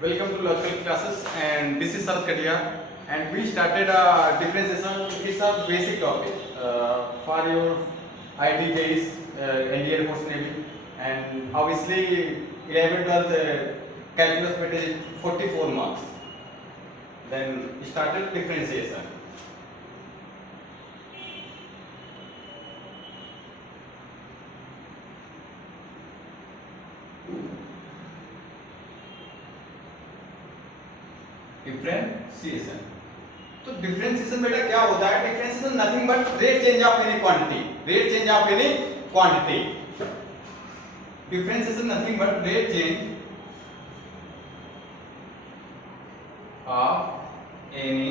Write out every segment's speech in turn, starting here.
Welcome to logical classes, and this is Sarath Katia, and we started differentiation. It's a basic topic for your IT case, Indian Force Navy, and obviously 11 12 calculus weightage is 44 marks. Then we started differentiation. Differentiation. तो differentiation बेटा क्या होता है? Differentiation nothing but rate change of any quantity. Rate change of any quantity. Differentiation nothing but rate change of any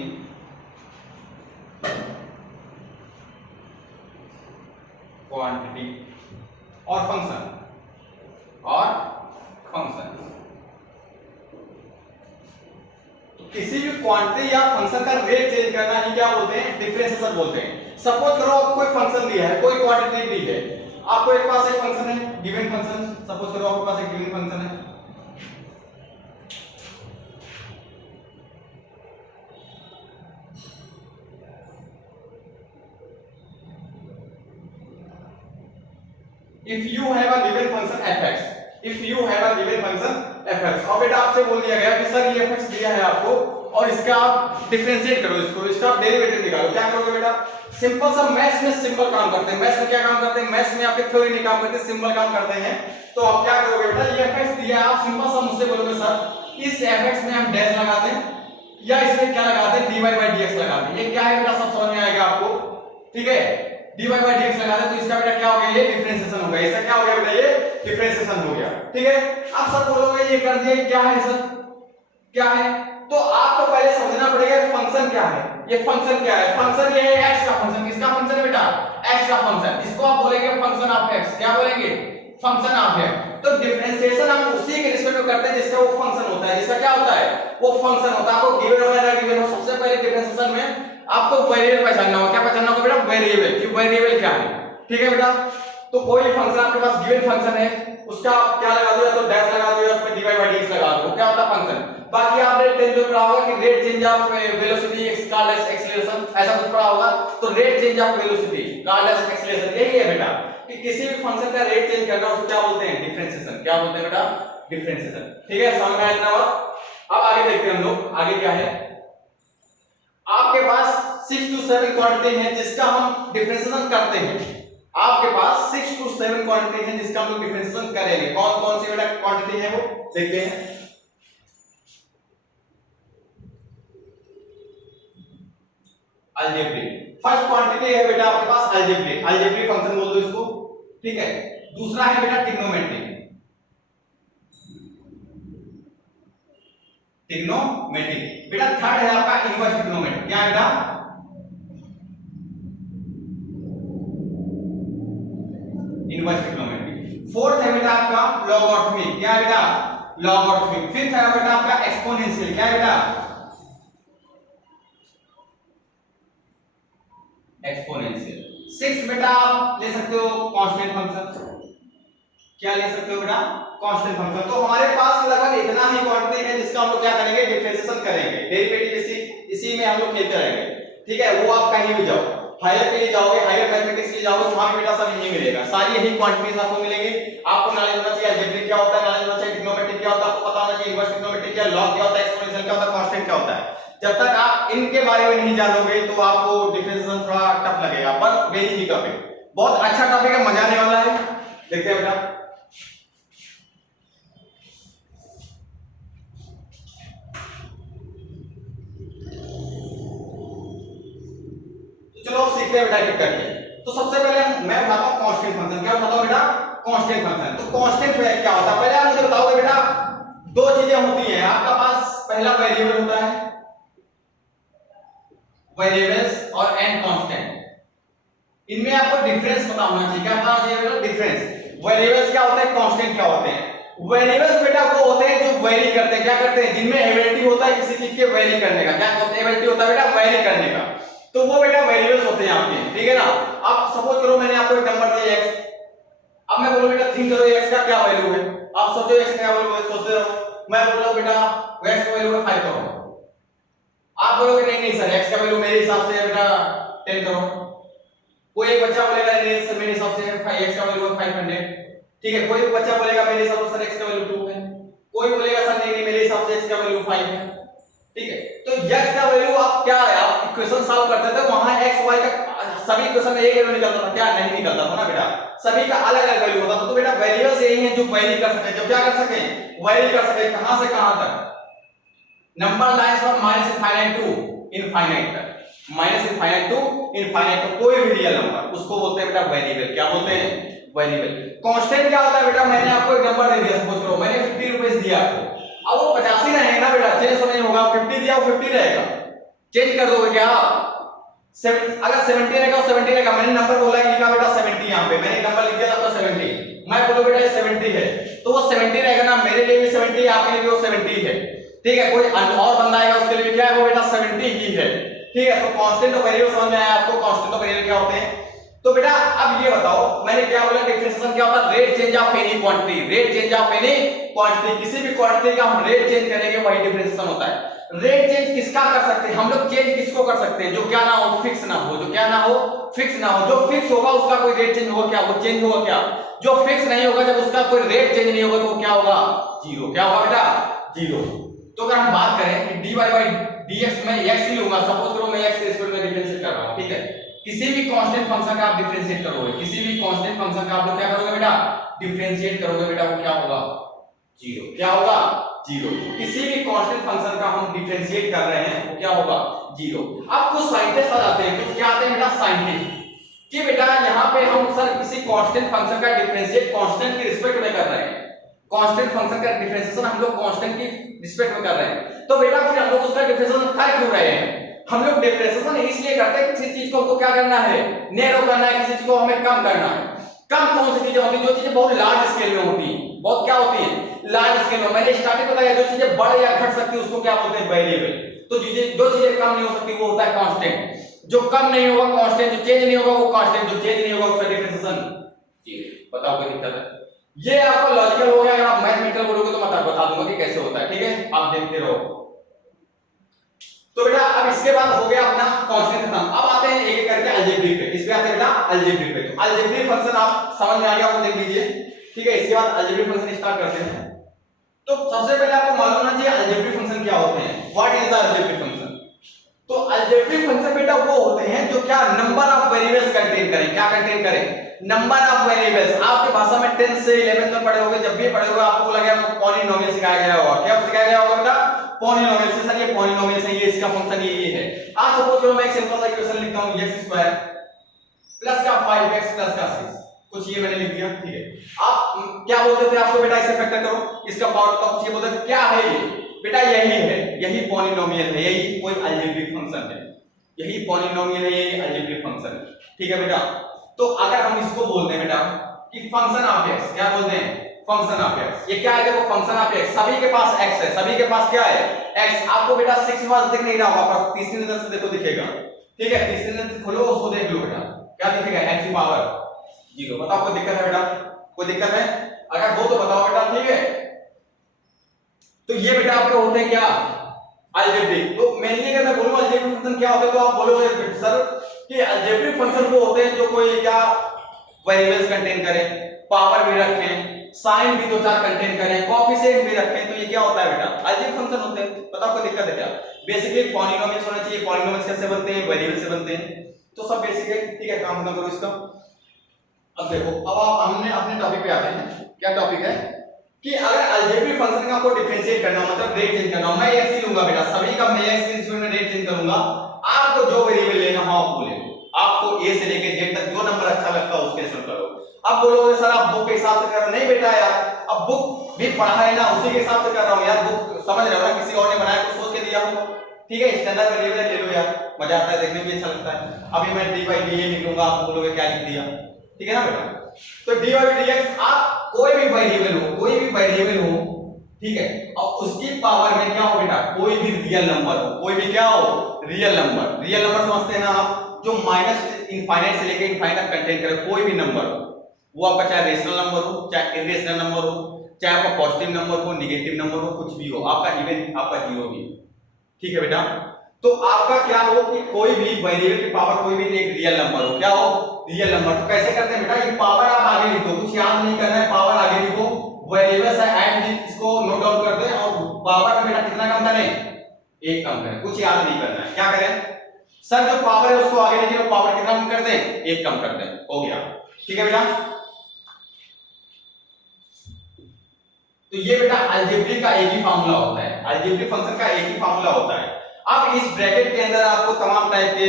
quantity और function किसी भी quantity या function का रेट चेंज करना ही क्या बोलते हैं? डिफरेंशिएशन बोलते हैं। सपोज करो आपको कोई फंक्शन दिया है, कोई क्वांटिटी दी है, आपको एक पास एक फंक्शन है, गिवन फंक्शन। सपोज करो आपके पास एक गिवन फंक्शन है, if you have a given function fx, if you have a given function fx, और बेटा आपसे बोल दिया गया कि सर ये fx दिया है आपको और इसका आप डिफरेंशिएट करो, इसका आप डेरिवेटिव निकालो। क्या करोगे बेटा? सिंपल सा मैथ्स में सिंपल काम करते हैं। मैथ्स में क्या काम करते हैं? मैथ्स में आपके थ्योरी नहीं काम करते, सिंपल काम करते हैं। तो आप क्या करोगे बेटा? ये fx दिया है, आप सिंपल सा मुझसे बोलोगे सर इस fx में हम डैश लगा दें या इसमें क्या लगाते हैं? dy/dx लगा दें। ये क्या है बेटा? सब समझ में आएगा आपको, ठीक है? dy/dx लगा दें तो इसका बेटा क्या हो गया? ये डिफरेंशिएशन हो गया। इसका क्या हो गया बेटा? ये डिफरेंशिएशन हो गया, ठीक है? आप सब बोलोगे ये कर दिया, क्या है सर? क्या है? तो आपको पहले समझना पड़ेगा फंक्शन क्या है। ये फंक्शन क्या है? फंक्शन ये है x का फंक्शन। किसका फंक्शन है बेटा? x का फंक्शन। इसको आप बोलेंगे फंक्शन ऑफ x। क्या बोलेंगे? Function of x। तो डिफरेंशिएशन हम उसी के रिस्पेक्ट में करते हैं जिसका वो फंक्शन होता है। जिसका क्या होता है? वो फंक्शन होता है। आपको गिवन हो या ना गिवन हो, सबसे पहले डिफरेंशिएशन में आपको वेरिएबल पहचानना होगा। क्या पहचानना होगा बेटा? वेरिएबल। कि वेरिएबल क्या है, ठीक है बेटा? तो कोई फंक्शन आपके पास गिवन फंक्शन है, उसका आप क्या लगा दो? या तो डैश लगा दो या उसमें dy/dx लगा दो। क्या होता है? फंक्शन। बाकी आपने 10th में पढ़ा होगा कि rate change of velocity is called as acceleration, ऐसा कुछ पढ़ा होगा। तो rate change of velocity called as acceleration, यही है बेटा कि किसी भी फंक्शन का रेट चेंज करना उसको क्या बोलते हैं? डिफरेंशिएशन। क्या बोलते हैं बेटा? डिफरेंशिएशन, ठीक है? समझ में आया इतना बात? अब आगे देखते हैं हम लोग। आगे क्या है? आपके पास 6 to 7 क्वांटिटी है जिसका हम डिफरेंशिएशन करते हैं। आपके पास 6 to 7 क्वांटिटी है जिसका हम लोग डिफरेंशिएशन करेंगे। कौन कौन सी बेटा क्वांटिटी है वो देखते हैं। अलजेब्रिक फर्स्ट क्वांटिटी है बेटा आपके पास अलजेब्रिक। अलजेब्रिक फंक्शन बोल दो इसको, ठीक है? दूसरा है बेटा ट्रिग्नोमेट्रिक। ट्रिग्नोमेट्रिक बेटा थर्ड है आपका इनवर्स ट्रिग्नोमेट्रिक। क्या है बेटा? Inverse trigonometric. फोर्थ है बेटा आपका लॉगरिथमिक। क्या है बेटा? लॉगरिथमिक। फिफ्थ है बेटा आपका एक्सपोनेंशियल। क्या है बेटा? एक्सपोनेंशियल। सिक्स बेटा आप ले सकते हो कांस्टेंट फंक्शन। क्या ले सकते हो बेटा? Constant function. तो हमारे पास लगभग इतना ही क्वांटिटी है जिसका हम लोग क्या करेंगे? डिफरेंशिएशन करेंगे। डेरिवेटिव इसी में हम लोग खेलते रहेंगे, ठीक है? वो आप कहीं भी जाओ, हायर के लिए जाओगे, हायर मैथमेटिक्स के लिए जाओगे, वहां पे बेटा सब यही मिलेगा। सारी यही क्वांटिटीज आपको मिलेंगी। आपको नॉलेज होना चाहिए अलजेब्रिक क्या होता है, नॉलेज होना चाहिए ट्रिग्नोमेट्रिक क्या होता है, आपको पता होना चाहिए इनवर्स ट्रिग्नोमेट्रिक क्या, लॉग क्या होता है, एक्सपोनेंशियल क्या होता है, कांस्टेंट क्या होता है। जब तक आप इनके बारे में नहीं जानोगे तो आपको डिफरेंशिएशन थोड़ा टफ लगेगा, पर वेरी इजी टॉपिक, बहुत अच्छा टॉपिक है, मजा आने वाला है। देखते हैं बेटा। चलो सीखते हैं बेटा एक करके। तो सबसे पहले मैं बताता हूं कांस्टेंट फंक्शन। क्या बताता हूं बेटा? Constant function. तो कांस्टेंट क्या होता है? पहले आप मुझे बताओगे बेटा, दो चीजें होती हैं आपका पास। पहला वेरिएबल होता है, वेरिएबल्स, और एंड कांस्टेंट। इनमें आपको डिफरेंस पता होना चाहिए। क्या पता होना चाहिए बेटा? डिफरेंस। वेरिएबल्स क्या होते हैं, कांस्टेंट क्या होते हैं? वेरिएबल्स बेटा वो होते हैं जो वेरी करते हैं। क्या करते हैं? जिनमें एबिलिटी होता है किसी चीज के वेरी करने का। क्या एबिलिटी होता है बेटा? वेरी करने का। तो वो बेटा वेरिएबल्स होते हैं आपके, ठीक है ना? अब सपोज करो मैंने आपको एक नंबर दिया x, अब मैं बोलूं बेटा थिंक करो x का क्या वैल्यू है। आप सोचो x का क्या वैल्यू है, सोचते रहो। मैं बोल रहा हूँ बेटा x का वैल्यू 5 करो, आप बोलोगे नहीं नहीं सर x का वैल्यू मेरे हिसाब से बेटा 10 करो। कोई एक बच्चा बोलेगा नहीं सर मेरे हिसाब से x का वैल्यू 500, ठीक है। कोई बच्चा बोलेगा मेरे हिसाब से सर x का वैल्यू 2 है, कोई बोलेगा सर नहीं नहीं मेरे हिसाब से x का वैल्यू 5 है, ठीक है। तो x का वैल्यू आप क्या है, आप इक्वेशन सॉल्व करते थे वहां x y का सभी इक्वेशन में एक वैल्यू निकलता था क्या, नहीं निकलता था ना बेटा, सभी का अलग अलग वैल्यू होता था। तो बेटा वेरिएबल्स यही हैं जो वेरी कर सके, जो क्या कर सके, वेरी कर सके। कहां से कहां तक, number lines from minus infinite to infinite तक, माइनस इनफाइनाइट टू इनफाइनाइट तक कोई भी रियल नंबर उसको बोलते हैं बेटा वेरिएबल। क्या बोलते हैं, वेरिएबल। कांस्टेंट क्या होता है बेटा, मैंने आपको एक नंबर दे दिया, सपोज करो मैंने 50 रुपए दिया आपको, अब वो 50 ही रहेगा ना बेटा, चेंज तो नहीं होगा। 50 दिया वो 50 रहेगा, चेंज कर दोगे क्या, अगर 70 रहेगा 70 रहेगा। मैंने नंबर बोला लिखा बेटा 70, यहां पे मैंने नंबर लिख दिया था 70, मैं बोलूं बेटा ये 70 है तो वो 70 रहेगा ना, मेरे लिए भी 70 है, आपके लिए भी वो 70 है, ठीक है। कोई और बंदा आएगा उसके लिए क्या है, वो बेटा 70 ही है, ठीक है। तो कांस्टेंट और वेरिएबल समझ में आया आपको, कांस्टेंट और वेरिएबल क्या होते हैं। तो बेटा अब ये बताओ मैंने क्या बोला, डिफरेंशिएशन क्या होता है, rate change of any quantity, rate change of any quantity, किसी भी क्वांटिटी का हम रेट चेंज करेंगे वही डिफरेंशिएशन होता है। रेट चेंज किसका कर सकते हैं हम लोग, चेंज किसको कर सकते हैं, जो क्या ना हो, फिक्स ना हो, जो क्या ना हो, फिक्स ना हो। जो फिक्स होगा उसका कोई रेट चेंज होगा क्या, वो चेंज होगा क्या। जो फिक्स नहीं होगा, जब उसका कोई रेट चेंज नहीं होगा तो क्या होगा, जीरो। क्या होगा बेटा, जीरो। तो अगर हम बात करें कि dy बाई dx में x ही लूंगा, सपोज करो मैं x के रिस्पेक्ट में डिफरेंशिएट कर रहा हूं, ठीक है। किसी भी कांस्टेंट फंक्शन का आप डिफरेंशिएट करोगे, किसी भी कांस्टेंट फंक्शन का आप लोग क्या करोगे बेटा, डिफरेंशिएट करोगे बेटा, वो क्या होगा, जीरो। क्या होगा, जीरो। किसी भी कांस्टेंट फंक्शन का हम डिफरेंशिएट कर रहे हैं वो क्या होगा, जीरो। अब कुछ साइंटिस्ट आ जाते हैं, कुछ क्या आते हैं बेटा, साइंटिस्ट, कि बेटा यहाँ पे हम सर किसी कांस्टेंट फंक्शन का डिफरेंशिएट कांस्टेंट की रिस्पेक्ट में कर रहे हैं, कांस्टेंट फंक्शन का डिफरेंशिएशन हम लोग कांस्टेंट की रिस्पेक्ट में कर रहे हैं। तो बेटा फिर हम लोग उसका डिफरेंशिएशन कर क्यों रहे हैं, हम लोग डिफरेंशिएशन इसलिए करते हैं किसी चीज को हमको क्या करना है, नैरो करना है, किसी चीज को हमें कम करना है। कम कौन सी चीजें होती है, जो चीजें बहुत लार्ज स्केल में होती हैं, बहुत क्या होती है, लार्ज स्केल में। मैंने स्टार्टिंग बताया जो चीजें बढ़ या घट सकती है उसको क्या बोलते हैं, वेरिएबल। तो जो चीजें कम नहीं हो सकती वो होता है कांस्टेंट, जो कम नहीं होगा कांस्टेंट, जो चेंज नहीं होगा वो कांस्टेंट, जो चेंज नहीं होगा उसका डिफरेंशिएशन जीरो। बताओ कोई दिक्कत है, ये आपका लॉजिकल हो गया। अगर आप मैथमेटिकल बोलोगे तो मैं बता दूंगा कि कैसे होता है, ठीक है, आप देखते रहो। तो बेटा अब इसके बाद हो गया अपना कांस्टेंट खत्म। अब आते हैं एक एक करके अलजेब्रिक पे, इस पे आते हैं बेटा अलजेब्रिक पे। तो अलजेब्रिक फंक्शन आप समझ में आ गया, वो देख लीजिए, ठीक है। इसके बाद अलजेब्रिक फंक्शन स्टार्ट करते हैं। तो सबसे पहले आपको मालूम होना चाहिए अलजेब्रिक फंक्शन क्या होते हैं, what is the algebraic function. तो अलजेब्रिक फंक्शन बेटा वो होते हैं जो क्या नंबर ऑफ वेरिएबल्स कंटेन करें, क्या कंटेन करें, नंबर ऑफ वेरिएबल्स। आपकी भाषा में 10th से 11th में पढ़े होंगे, जब भी पढ़े होंगे आपको लगेगा पॉलिनोमियल सिखाया गया होगा। क्या सिखाया गया होगा बेटा, पॉलिनोमियल से। सर ये पॉलिनोमियल है, ये इसका फंक्शन ये है। आज सपोज करो मैं एक सिंपल सा इक्वेशन लिखता हूं, x² प्लस का 5x प्लस का 6, कुछ ये मैंने लिख दिया, ठीक है। आप क्या बोलते थे, आपको बेटा इसे फैक्टर करो, इसका पावर का कुछ ये बोलते थे, क्या है ये बेटा, यही है, यही पॉलिनोमियल है, यही कोई अलजेब्रिक फंक्शन है, यही पॉलिनोमियल है, यही अलजेब्रिक फंक्शन है, ठीक है बेटा। तो अगर हम इसको बोलते हैं बेटा कि फंक्शन ऑफ x, क्या बोलते हैं, फंक्शन ऑफ x। ये क्या है, देखो फंक्शन ऑफ x, सभी के पास x है, सभी के पास क्या है, x। आपको बेटा 6 पास दिख नहीं रहा होगा, पर तीसरी नजर से देखो दिखेगा, ठीक है। तीसरी नजर खोलो उसको देख लो बेटा, क्या दिखेगा, x की पावर 0। बताओ कोई दिक्कत है बेटा, कोई दिक्कत है, अगर हो तो बताओ बेटा, ठीक है। तो ये बेटा आपके होते हैं क्या, अलजेब्रिक। तो मेनली अगर मैं बोलूं अलजेब्रिक फंक्शन क्या होते हैं, तो आप बोलोगे सर कि अलजेब्रिक फंक्शन वो होते हैं जो कोई क्या वेरिएबल्स कंटेन करें, पावर भी रखें, साइन भी दो चार कंटेन करें, कोएफिशिएंट भी रखें। तो ये क्या होता है बेटा, अलजेब्रिक फंक्शन होते हैं। बताओ कोई दिक्कत है क्या, बेसिकली पॉलिनोमियल्स होना चाहिए। पॉलिनोमियल्स कैसे बनते हैं, वेरिएबल से बनते हैं, तो सब बेसिक है, ठीक है। काम ना करो इसका। अब देखो, अब आप हमने अपने टॉपिक पे आते हैं। क्या टॉपिक है कि अगर अलजेब्रिक फंक्शन का आपको डिफरेंशिएट करना हो, मतलब रेट चेंज करना हो, मैं x ही लूंगा बेटा, सभी का मैं x के रिस्पेक्ट में रेट चेंज करूंगा। आपको जो वेरिएबल लेना हो आप बोले, आपको a से लेके z तक जो नंबर अच्छा लगता है उसके रिस्पेक्ट करो। अब बोलोगे सर आप बुक के हिसाब से कर रहे हो, नहीं बेटा यार, अब बुक भी पढ़ा है ना, उसी के हिसाब से कर रहा हूं यार। बुक समझ रहे हो ना, किसी और ने बनाया तो सोच के दिया हो, ठीक है। स्टैंडर्ड वेरिएबल ले लो यार, मजा आता है, देखने में भी अच्छा लगता है। अभी मैं dy by dA लिखूंगा, आप बोलोगे क्या लिख दिया, ठीक है ना बेटा। तो dy by dx आप कोई भी वेरिएबल हो, कोई भी वेरिएबल हो, ठीक है, और उसकी पावर में क्या हो बेटा, कोई भी रियल नंबर हो, कोई भी क्या हो, रियल नंबर। रियल नंबर समझते हैं ना आप, जो माइनस इनफाइनाइट से लेकर इनफाइनाइट तक कंटेन करे कोई भी नंबर हो, वो आपका चाहे रेशनल नंबर हो चाहे इरेशनल नंबर हो, चाहे आपका पॉजिटिव नंबर हो, निगेटिव नंबर हो, कुछ भी हो, आपका इवन आपका जीरो भी, ठीक है बेटा। तो आपका क्या हो कि कोई भी वेरिएबल की पावर कोई भी एक रियल नंबर हो, क्या हो, रियल नंबर। तो कैसे करते हैं बेटा, ये पावर आप आगे लिख दो, कुछ याद नहीं करना है, पावर आगे लिखो, वेरिएबल से ऐड इसको नोट डाउन कर दें और पावर में बेटा कितना कम करें, एक कम करें, कुछ याद नहीं करना है। क्या करें सर, जो पावर है उसको आगे लिखिए, पावर कितना कम कर दें, एक कम कर दें, हो गया, ठीक है बेटा। तो ये बेटा अलजेब्रिक का एक ही फार्मूला होता है, अलजेब्रिक फंक्शन का एक ही फार्मूला होता है। अब इस ब्रैकेट के अंदर आपको तमाम टाइप के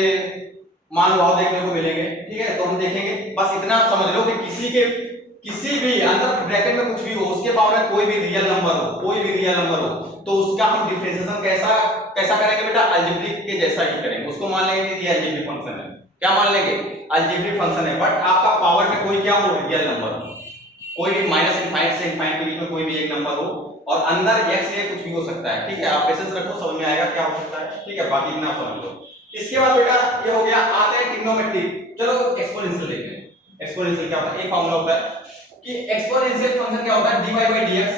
मान भाव देखने को मिलेंगे, ठीक है, तो हम देखेंगे, बस इतना समझ लो कि किसी भी अंदर ब्रैकेट में कुछ भी हो, उसके पावर में कोई भी रियल नंबर हो, कोई भी रियल नंबर हो, तो उसका हम डिफरेंशिएशन कैसा करेंगे बेटा, अलजेब्रिक के जैसा ही करेंगे, उसको मान लेंगे कि ये अलजेब्रिक फंक्शन है, क्या मान लेंगे, अलजेब्रिक फंक्शन है, बट आपका पावर में कोई क्या हो, रियल नंबर हो, कोई भी माइनस इनफाइनाइट से इनफाइनाइट के बीच में कोई भी एक नंबर हो, और अंदर x ये कुछ भी हो सकता है, ठीक है, आप पेशेंस रखो, समझ में आएगा क्या हो सकता है, ठीक है, बाकी इतना समझ लो। इसके बाद बेटा ये हो गया, आते हैं ट्रिग्नोमेट्रिक, चलो एक्सपोनेंशियल देखते हैं। एक्सपोनेंशियल क्या होता है, एक फार्मूला होता है कि एक्सपोनेंशियल फंक्शन क्या होता है, dy/dx।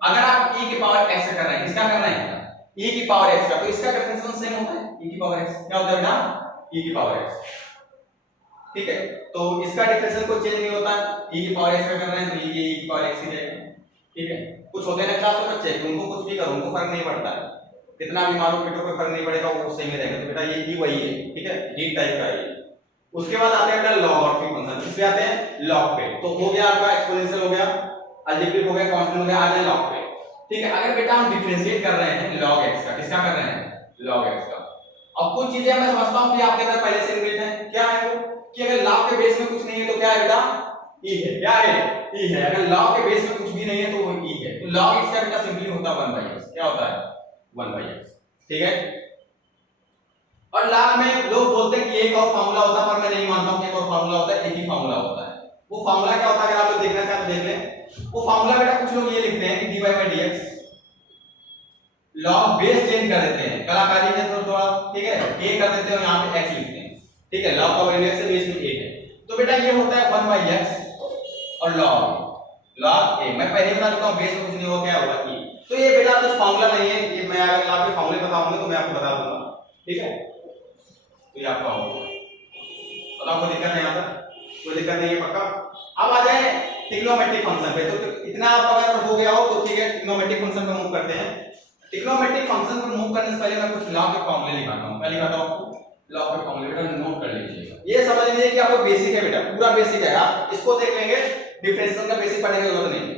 अगर आप e की पावर x कर रहे हैं, किसका कर रहे हैं, e की पावर x का, तो इसका डिफरेंशिएशन सेम होता है, e की पावर x क्या होता है बेटा, e की पावर x, ठीक है, तो इसका डिफरेंशियल कोई चेंज नहीं होता, e की पावर x का कर रहे हैं तो e की पावर x ही रहेगा, ठीक है। कुछ होते हैं ना क्लास में बच्चे कि उनको कुछ भी करो उनको फर्क नहीं पड़ता है, कितना भी मारो पीटो कोई फर्क नहीं पड़ेगा, वो सही में रहेगा, तो बेटा ये e वही है, ठीक है, डी टाइप का है। उसके बाद आते हैं बेटा लॉग के फंक्शन, किस पे आते हैं, लॉग पे। तो हो गया आपका एक्सपोनेंशियल, हो गया अलजेब्रिक, हो गया कांस्टेंट, हो गया, आ जाए लॉग पे, ठीक है। अगर बेटा हम डिफरेंशिएट कर रहे हैं log x का, किसका कर रहे हैं, log x का। अब कुछ चीजें मैं समझता हूं कि आपके अंदर पहले से इनबिल्ट है, क्या है वो, कि अगर log के बेस में कुछ नहीं है तो क्या है बेटा, e है, क्या है, e है। अगर log के बेस में कुछ भी नहीं है तो वो e है, तो log x का बेटा सिंपली होता है 1/x, क्या होता है, 1/x, ठीक है। और log में लोग बोलते हैं कि एक और फार्मूला होता है, पर मैं नहीं मानता हूं कि एक और फार्मूला होता है, एक ही फार्मूला होता है। वो फार्मूला क्या होता है, अगर आप लोग देखना चाहते तो देख लें। वो फार्मूला बेटा कुछ लोग ये लिखते हैं कि dy/dx log बेस चेंज कर देते हैं, कलाकारी में थोड़ा, ठीक है, a कर देते हैं और यहां पे x लिखते हैं, ठीक है, log का वैल्यू x है, बेस में a है, तो बेटा ये होता है 1/x और log a। मैं पहले बता चुका हूं, बेस में कुछ नहीं होगा, क्या होगा e। तो ये बेटा कुछ फार्मूला नहीं है, ये मैं अगर आपके फार्मूले बताऊंगा तो मैं आपको बता दूंगा, ठीक है। तो ये आपका होगा, बताओ कोई दिक्कत है, यहां तक कोई दिक्कत नहीं है, पक्का। अब आ जाए ट्रिग्नोमेट्रिक फंक्शन पे, तो इतना आप अगर हो गया हो तो ठीक है, ट्रिग्नोमेट्रिक फंक्शन पे मूव करते हैं। ट्रिग्नोमेट्रिक फंक्शन पर मूव करने से पहले मैं कुछ लॉ के फॉर्मूले लिखाता हूं, क्या लिखाता हूं, लॉ के फॉर्मूले, बेटा नोट कर लीजिएगा। ये समझ लीजिए कि आपको बेसिक है बेटा, पूरा बेसिक है, आप इसको देख लेंगे, डिफरेंशिएशन का बेसिक पढ़ने की जरूरत नहीं है,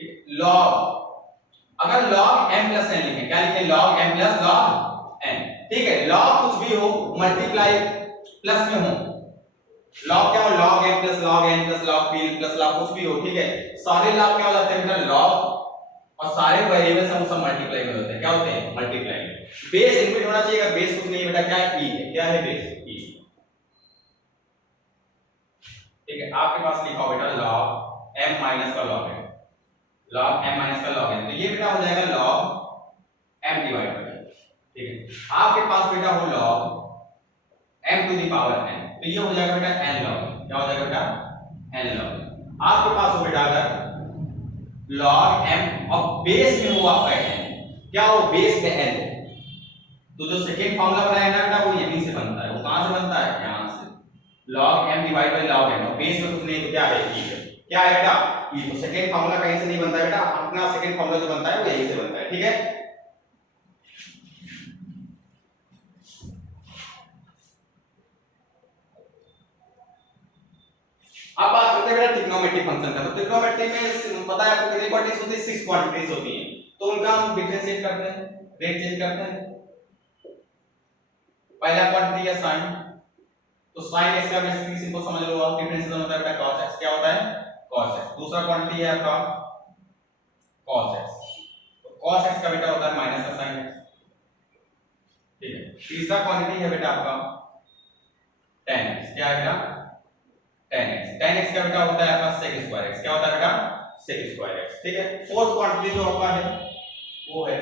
ठीक। लॉग, अगर log m plus n लिखें, क्या लिखें, log m plus log n, ठीक है। log कुछ भी हो, मल्टीप्लाई प्लस में हो, log क्या हो, log m plus log n plus log p plus log कुछ भी हो, ठीक है। सारे log क्या हो जाते हैं बेटा, log, और सारे वेरिएबल्स हम सब मल्टीप्लाई में होते हैं, क्या होते हैं, मल्टीप्लाई। बेस इनबिल्ट होना चाहिए, अगर बेस कुछ नहीं है बेटा, क्या है, e है, क्या है बेस, e, ठीक है। आपके पास लिखा हो बेटा log m minus का log n, log m minus का log n, तो ये बेटा हो जाएगा log m डिवाइड बाय, ठीक है। आपके पास बेटा हो log m to the power n, तो ये हो जाएगा बेटा n log n, क्या हो जाएगा बेटा, n log n। आपके पास हो बेटा अगर log m और बेस में हो आपका n, क्या हो, बेस में n हो, तो जो सेकेंड फार्मूला बनाया ना बेटा वो यहीं से बनता है, वो कहां से बनता है, यहां से, log m divide by log n, और बेस में कुछ नहीं तो क्या है, e है, क्या है बेटा, e। तो सेकेंड फार्मूला कहीं से नहीं बनता है बेटा, अपना सेकेंड फार्मूला जो बनता है वो यहीं से बनता है, ठीक है। अब बात करते हैं बेटा ट्रिग्नोमेट्रिक फंक्शन का। तो ट्रिग्नोमेट्री में पता है आपको कितनी क्वांटिटीज होती है, 6 क्वांटिटीज होती हैं, तो उनका हम डिफरेंशिएट करते हैं, रेट चेंज करते हैं। पहला क्वांटिटी है साइन, तो साइन x का बेसिकली सिंपल समझ लो आप, डिफरेंशिएशन होता है बेटा cos x, क्या होता है, cos x। दूसरा क्वांटिटी है आपका cos x, तो cos x का बेटा होता है माइनस का sin x, ठीक है। तीसरा क्वांटिटी है बेटा आपका tan x, क्या है बेटा, tan x, tan x का बेटा होता है आपका sec स्क्वायर x, क्या होता है बेटा, sec स्क्वायर x, ठीक है। फोर्थ क्वांटिटी जो आपका है वो है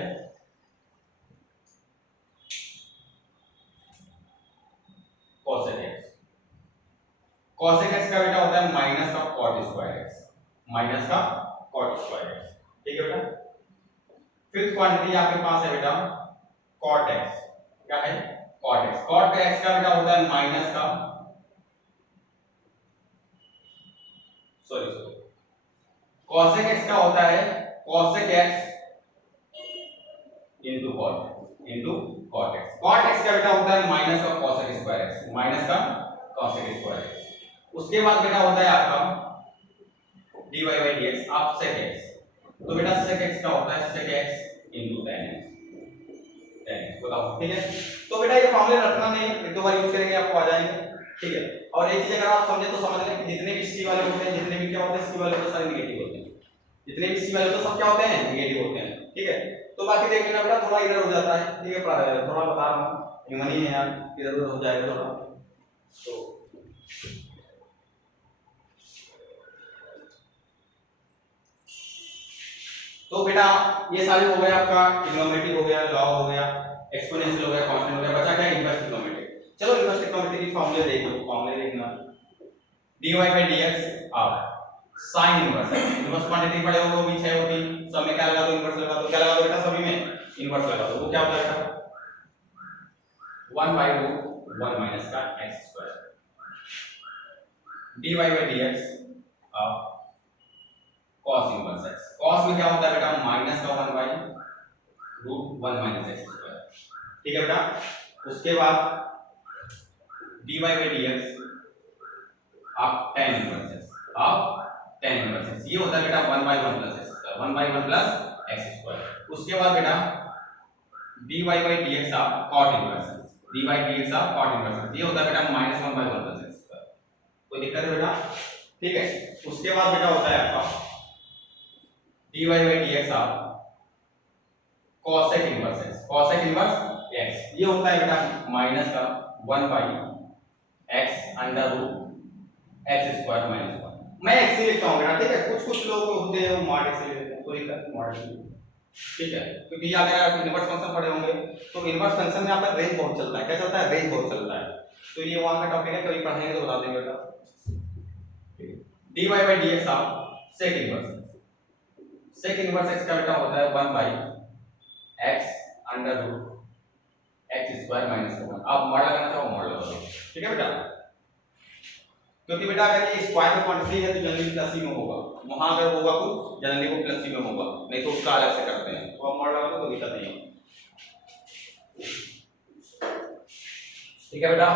cosec x, cosec x का बेटा होता है माइनस का cot स्क्वायर x, माइनस का cot स्क्वायर x, ठीक है बेटा। फिफ्थ क्वांटिटी आपके पास है बेटा cot x, क्या है cot x। cot x का बेटा होता है माइनस का सॉरी cosec x का होता है cosec x into cot x। cot x का बेटा होता है माइनस का cosec स्क्वायर x, माइनस का cosec स्क्वायर x। उसके बाद बेटा होता है आपका dy by dx of sec x। तो बेटा sec x का होता है sec x into tan x, बताओ ठीक है। तो बेटा ये फॉर्मूले रखना नहीं, एक दो बार यूज करेंगे आपको आ जाएंगे, ठीक है। और एक चीज अगर आप समझे तो समझ लें, जितने भी c वाले होते हैं, जितने भी क्या होते हैं c वाले तो सारे नेगेटिव होते हैं, जितने भी c वाले तो सब क्या होते हैं नेगेटिव होते हैं, ठीक है। तो बाकी देख लेना बेटा, थोड़ा इधर हो जाता है, ठीक है, थोड़ा बता रहा हूं, मनी है यार, इधर उधर हो जाएगा थोड़ा। तो बेटा ये सारे हो गए आपका ट्रिग्नोमेट्री हो गया, लॉग हो गया, एक्सपोनेंशियल हो गया, कांस्टेंट हो गया, बचा क्या इनवर्स ट्रिग्नोमेट्री। चलो इनवर्स ट्रिग्नोमेट्री की फॉर्मूले देख लो, फॉर्मूले देखना dy by dx of sin inverse है। इनवर्स क्वांटिटी पड़े हो वो भी 6 होती, सब में क्या लगा दो इनवर्स लगा दो, क्या लगा दो बेटा सभी में इनवर्स लगा दो। वो क्या होता है बेटा 1 by रूट 1 माइनस का x square dy by dx of cos inverse x। cos में क्या होता है बेटा माइनस का 1 by root 1 minus x square, ठीक है बेटा। उसके बाद dy by dx of tan inverse x, of tan inverse x, ये होता है बेटा 1 by 1 plus x square, 1 by 1 plus x square. उसके बाद बेटा dy by dx of cot inverse x, dy by dx of cot inverse x, ये होता है बेटा -1 by 1 plus x स्क्वायर। कोई दिक्कत है बेटा, ठीक है। उसके बाद बेटा होता है आपका dy by dx of cosec inverse x, cosec inverse x, ये होता है बेटा माइनस का 1 by x under root x square minus 1। मैं x से लिखता हूं बेटा, ठीक है। कुछ लोग होते हैं वो मॉड x से लेते हैं, कोई मॉड x, ठीक है। क्योंकि अगर आप इनवर्स फंक्शन पढ़े होंगे तो इनवर्स फंक्शन में आपका रेंज बहुत चलता है, क्या चलता है रेंज बहुत चलता है। तो ये वहां का टॉपिक है, कभी पढ़ेंगे तो बता देंगे बेटा। dy by dx of sec inverse, sec inverse x का बेटा होता है 1 by x under root x square minus 1। आप मॉड लगाना चाहो मॉड लगा दो, ठीक है बेटा। क्योंकि बेटा अगर ये स्क्वायर में क्वांटिटी है तो जनरली प्लस ही में होगा, वहां अगर होगा कुछ जनरली वो प्लस ही में होगा, नहीं तो उसका अलग से करते हैं। तो आप मॉड लगा दो तो दिक्कत नहीं होगी, ठीक है बेटा।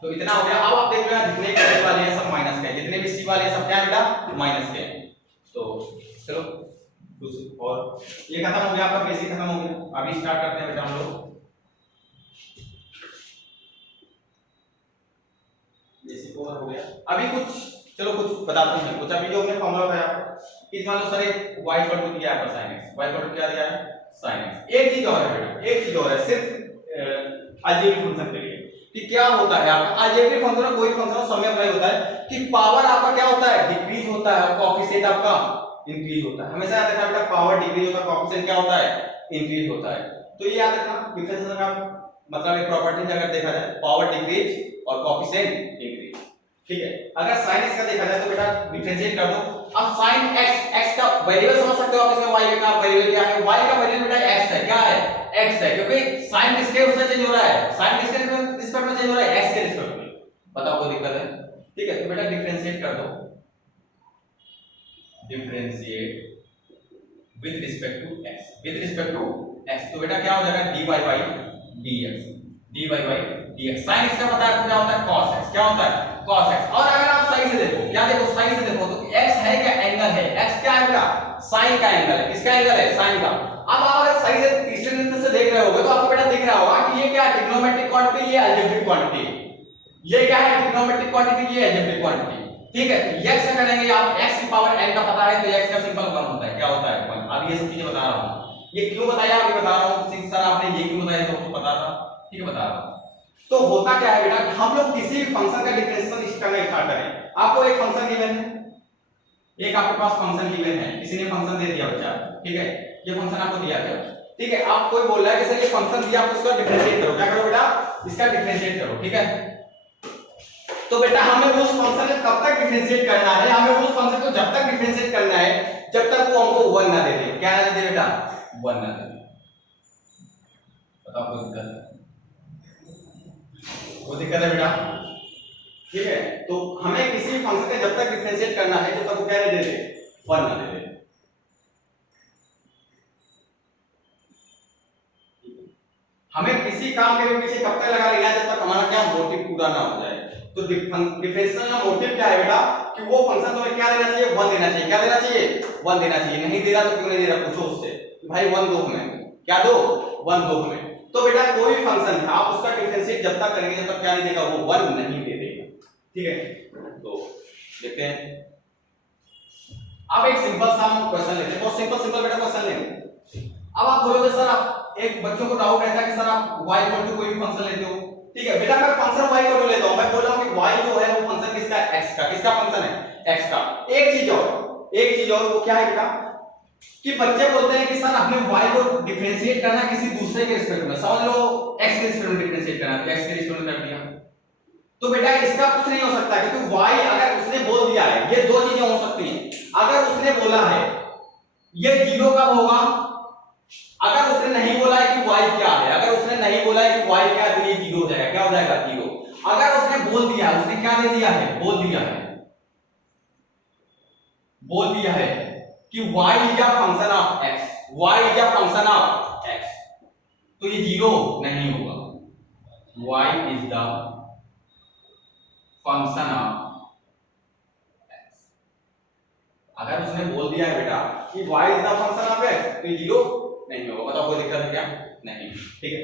तो इतना हो गया। अब आप देख लो जितने भी सी वाले हैं सब माइनस के हैं, जितने भी सी वाले हैं सब क्या है बेटा माइनस के हैं। तो चलो और ये खत्म हो गया, आपका बेसिक खत्म हो गया। अभी स्टार्ट करते हैं बेटा हम लोग बेसिक ओवर हो गया। अभी कुछ चलो कुछ बताते हैं कुछ। अभी जो हमने फॉर्मूला बताया आपको कि मान लो सर एक y इक्वल टू दिया है आपका sin x, y equal to क्या दिया है sin x। एक चीज और है बेटा, एक चीज और है सिर्फ अलजेब्रिक फंक्शन के लिए कि क्या होता है आपका अलजेब्रिक फंक्शन में कोई फंक्शन समय अप्लाई होता है कि पावर आपका क्या होता है डिक्रीज होता है, कोएफिशिएंट आपका इंक्रीज होता है। हमेशा याद रखना बेटा पावर डिक्रीज होता है, कोएफिशिएंट क्या होता है इंक्रीज होता है। तो ये याद रखना डिफरेंशिएशन का मतलब एक प्रॉपर्टी अगर देखा जाए पावर डिक्रीज और कोएफिशिएंट इंक्रीज, ठीक है। अगर sin x का देखा जाए तो बेटा डिफरेंशिएट कर दो। अब sin x का वेरिएबल समझ सकते हो आप, इसमें y का वेरिएबल क्या है, y का वेरिएबल बेटा x है, क्या है x है, क्योंकि sin किसके उससे चेंज हो रहा है, sin किसके रिस्पेक्ट में चेंज हो रहा है x के रिस्पेक्ट में। बताओ कोई दिक्कत है, ठीक है। तो बेटा डिफरेंशिएट कर दो, differentiate with respect to x, with respect to x। तो बेटा क्या हो जाएगा dy by dx, dy by dx। sin x का पता है आपको क्या होता है cos x, क्या होता है cos x। और अगर आप सही से देखो, क्या देखो सही से देखो तो x है क्या एंगल है, x क्या है बेटा sin का एंगल है, किसका एंगल है sin का। अब आप अगर सही से तीसरे नजर से देख रहे होगे तो आपको बेटा दिख रहा होगा कि ये क्या है ट्रिग्नोमेट्रिक क्वांटिटी, ये अलजेब्रिक क्वांटिटी, ये क्या है ट्रिग्नोमेट्रिक क्वांटिटी, ये अलजेब्रिक क्वांटिटी, ठीक है। x से करेंगे आप x की पावर n का पता है तो x का सिंपल 1 होता है, क्या होता है 1। अब ये सब चीजें बता रहा हूं, ये क्यों बताया अभी बता रहा हूं, सर आपने ये क्यों बताया तो पता था, ठीक है बता रहा हूं। तो होता क्या है बेटा हम लोग किसी भी फंक्शन का डिफरेंशिएशन इस तरह स्टार्ट करें। आपको एक फंक्शन गिवन है, एक आपके पास फंक्शन गिवन है, किसी ने फंक्शन दे दिया बच्चा, ठीक है, ये फंक्शन आपको दिया गया, ठीक है। आप कोई बोल रहा है कि सर ये फंक्शन दिया आप उसका डिफरेंशिएट करो, क्या करो बेटा इसका डिफरेंशिएट करो, ठीक है। तो बेटा हमें उस फंक्शन को कब तक डिफरेंशिएट करना है, हमें उस फंक्शन को जब तक डिफरेंशिएट करना है जब तक वो हमको 1 ना दे दे। क्या ना दे दे बेटा? 1 ना दे दे। बताओ कोई दिक्कत है? कोई दिक्कत है बेटा? ठीक है, तो हमें किसी फंक्शन का जब तक डिफरेंशिएट करना है जब तक वो क्या नहीं दे दे? 1 ना दे दे। हमें किसी काम के पीछे कब तक लगा लेना है जब तक हमारा क्या मोटिव पूरा ना हो जाए। तो डिफरेंशियल का मोटिव क्या है बेटा? कि वो फंक्शन तुम्हें क्या देना चाहिए? 1 देना चाहिए। क्या देना चाहिए? 1 देना चाहिए। नहीं दे रहा तो क्यों नहीं दे रहा? पूछो उससे भाई 1 दो हमें। क्या दो? 1 दो हमें। तो बेटा कोई फंक्शन है आप उसका डिफरेंशिएट जब तक करेंगे जब तक क्या नहीं देगा? वो 1 नहीं दे देगा। ठीक है, तो देखते हैं। अब एक सिंपल सा क्वेश्चन लेते हैं, बहुत सिंपल बेटा क्वेश्चन लेंगे। अब आप बोलोगे सर, आप एक बच्चों को डाउट रहता है कि सर आप y इक्वल टू कोई भी फंक्शन लेते हो। ठीक है बेटा, मैं फंक्शन y इक्वल टू लेता हूं। मैं बोल रहा हूं कि y जो है वो फंक्शन किसका है? x का। किसका फंक्शन है? x का। एक चीज और वो क्या है बेटा? कि बच्चे बोलते हैं कि सर हमने y को डिफरेंशिएट करना किसी दूसरे के रिस्पेक्ट में, समझ लो x के रिस्पेक्ट में डिफरेंशिएट करना, तो x के रिस्पेक्ट में कर दिया। तो बेटा इसका कुछ नहीं हो सकता क्योंकि y अगर उसने बोल दिया है, ये दो चीजें हो सकती हैं। अगर उसने बोला है ये 0 कब होगा? अगर उसने नहीं बोला है कि y क्या है, अगर उसने नहीं बोला है कि y क्या है तो ये 0 हो जाएगा। क्या हो जाएगा? 0। अगर उसने बोल दिया, उसने क्या दे दिया है? बोल दिया है कि y is a function of x, y is a function of x, तो ये 0 नहीं होगा। y is the function of x। अगर उसने बोल दिया है बेटा कि y is the function of x तो ये 0 नहीं होगा। बताओ कोई दिक्कत है क्या? नहीं। ठीक है,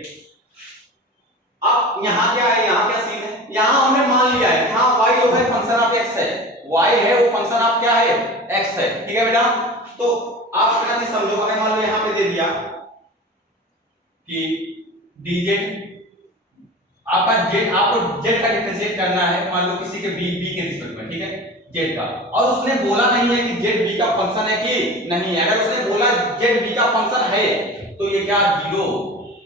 अब यहाँ क्या है? यहाँ क्या सीन है? यहाँ हमने मान लिया है कि हाँ y जो है फंक्शन ऑफ x है, y है वो फंक्शन ऑफ क्या है? x है। ठीक है बेटा, तो आप अपना चीज समझो। हमें मान लो यहाँ पे दे दिया कि dz, आपका z, आपको z का डिफरेंशिएट करना है मान लो किसी के b के रिस्पेक्ट में। ठीक है, z का, और उसने बोला नहीं है कि z b का फंक्शन है कि नहीं है। अगर उसने बोला z b का फंक्शन है तो ये क्या 0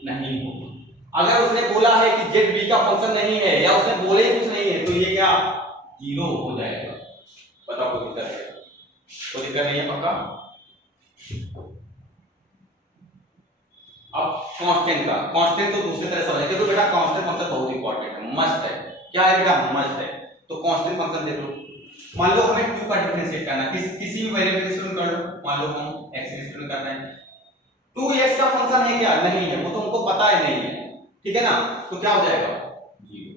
नहीं होगा। अगर उसने बोला है कि z b का फंक्शन नहीं है या उसने बोले ही कुछ नहीं है तो ये क्या 0 हो जाएगा। बताओ कोई दिक्कत है? कोई दिक्कत नहीं है पक्का? अब कांस्टेंट तो दूसरी तरह समझ, देखो बेटा कांस्टेंट फंक्शन बहुत इंपॉर्टेंट है, मस्ट है। क्या है बेटा? मस्ट है। तो कांस्टेंट फंक्शन देख लो, मान लो हमें 2 का डिफरेंशिएट करना है, किसी भी वेरिएबल के स्टूडेंट कर लो। मान लो हम x के स्टूडेंट करना है, 2x का फंक्शन है क्या? नहीं है, वो तुमको पता है नहीं है। ठीक है ना, तो क्या हो जाएगा? 0।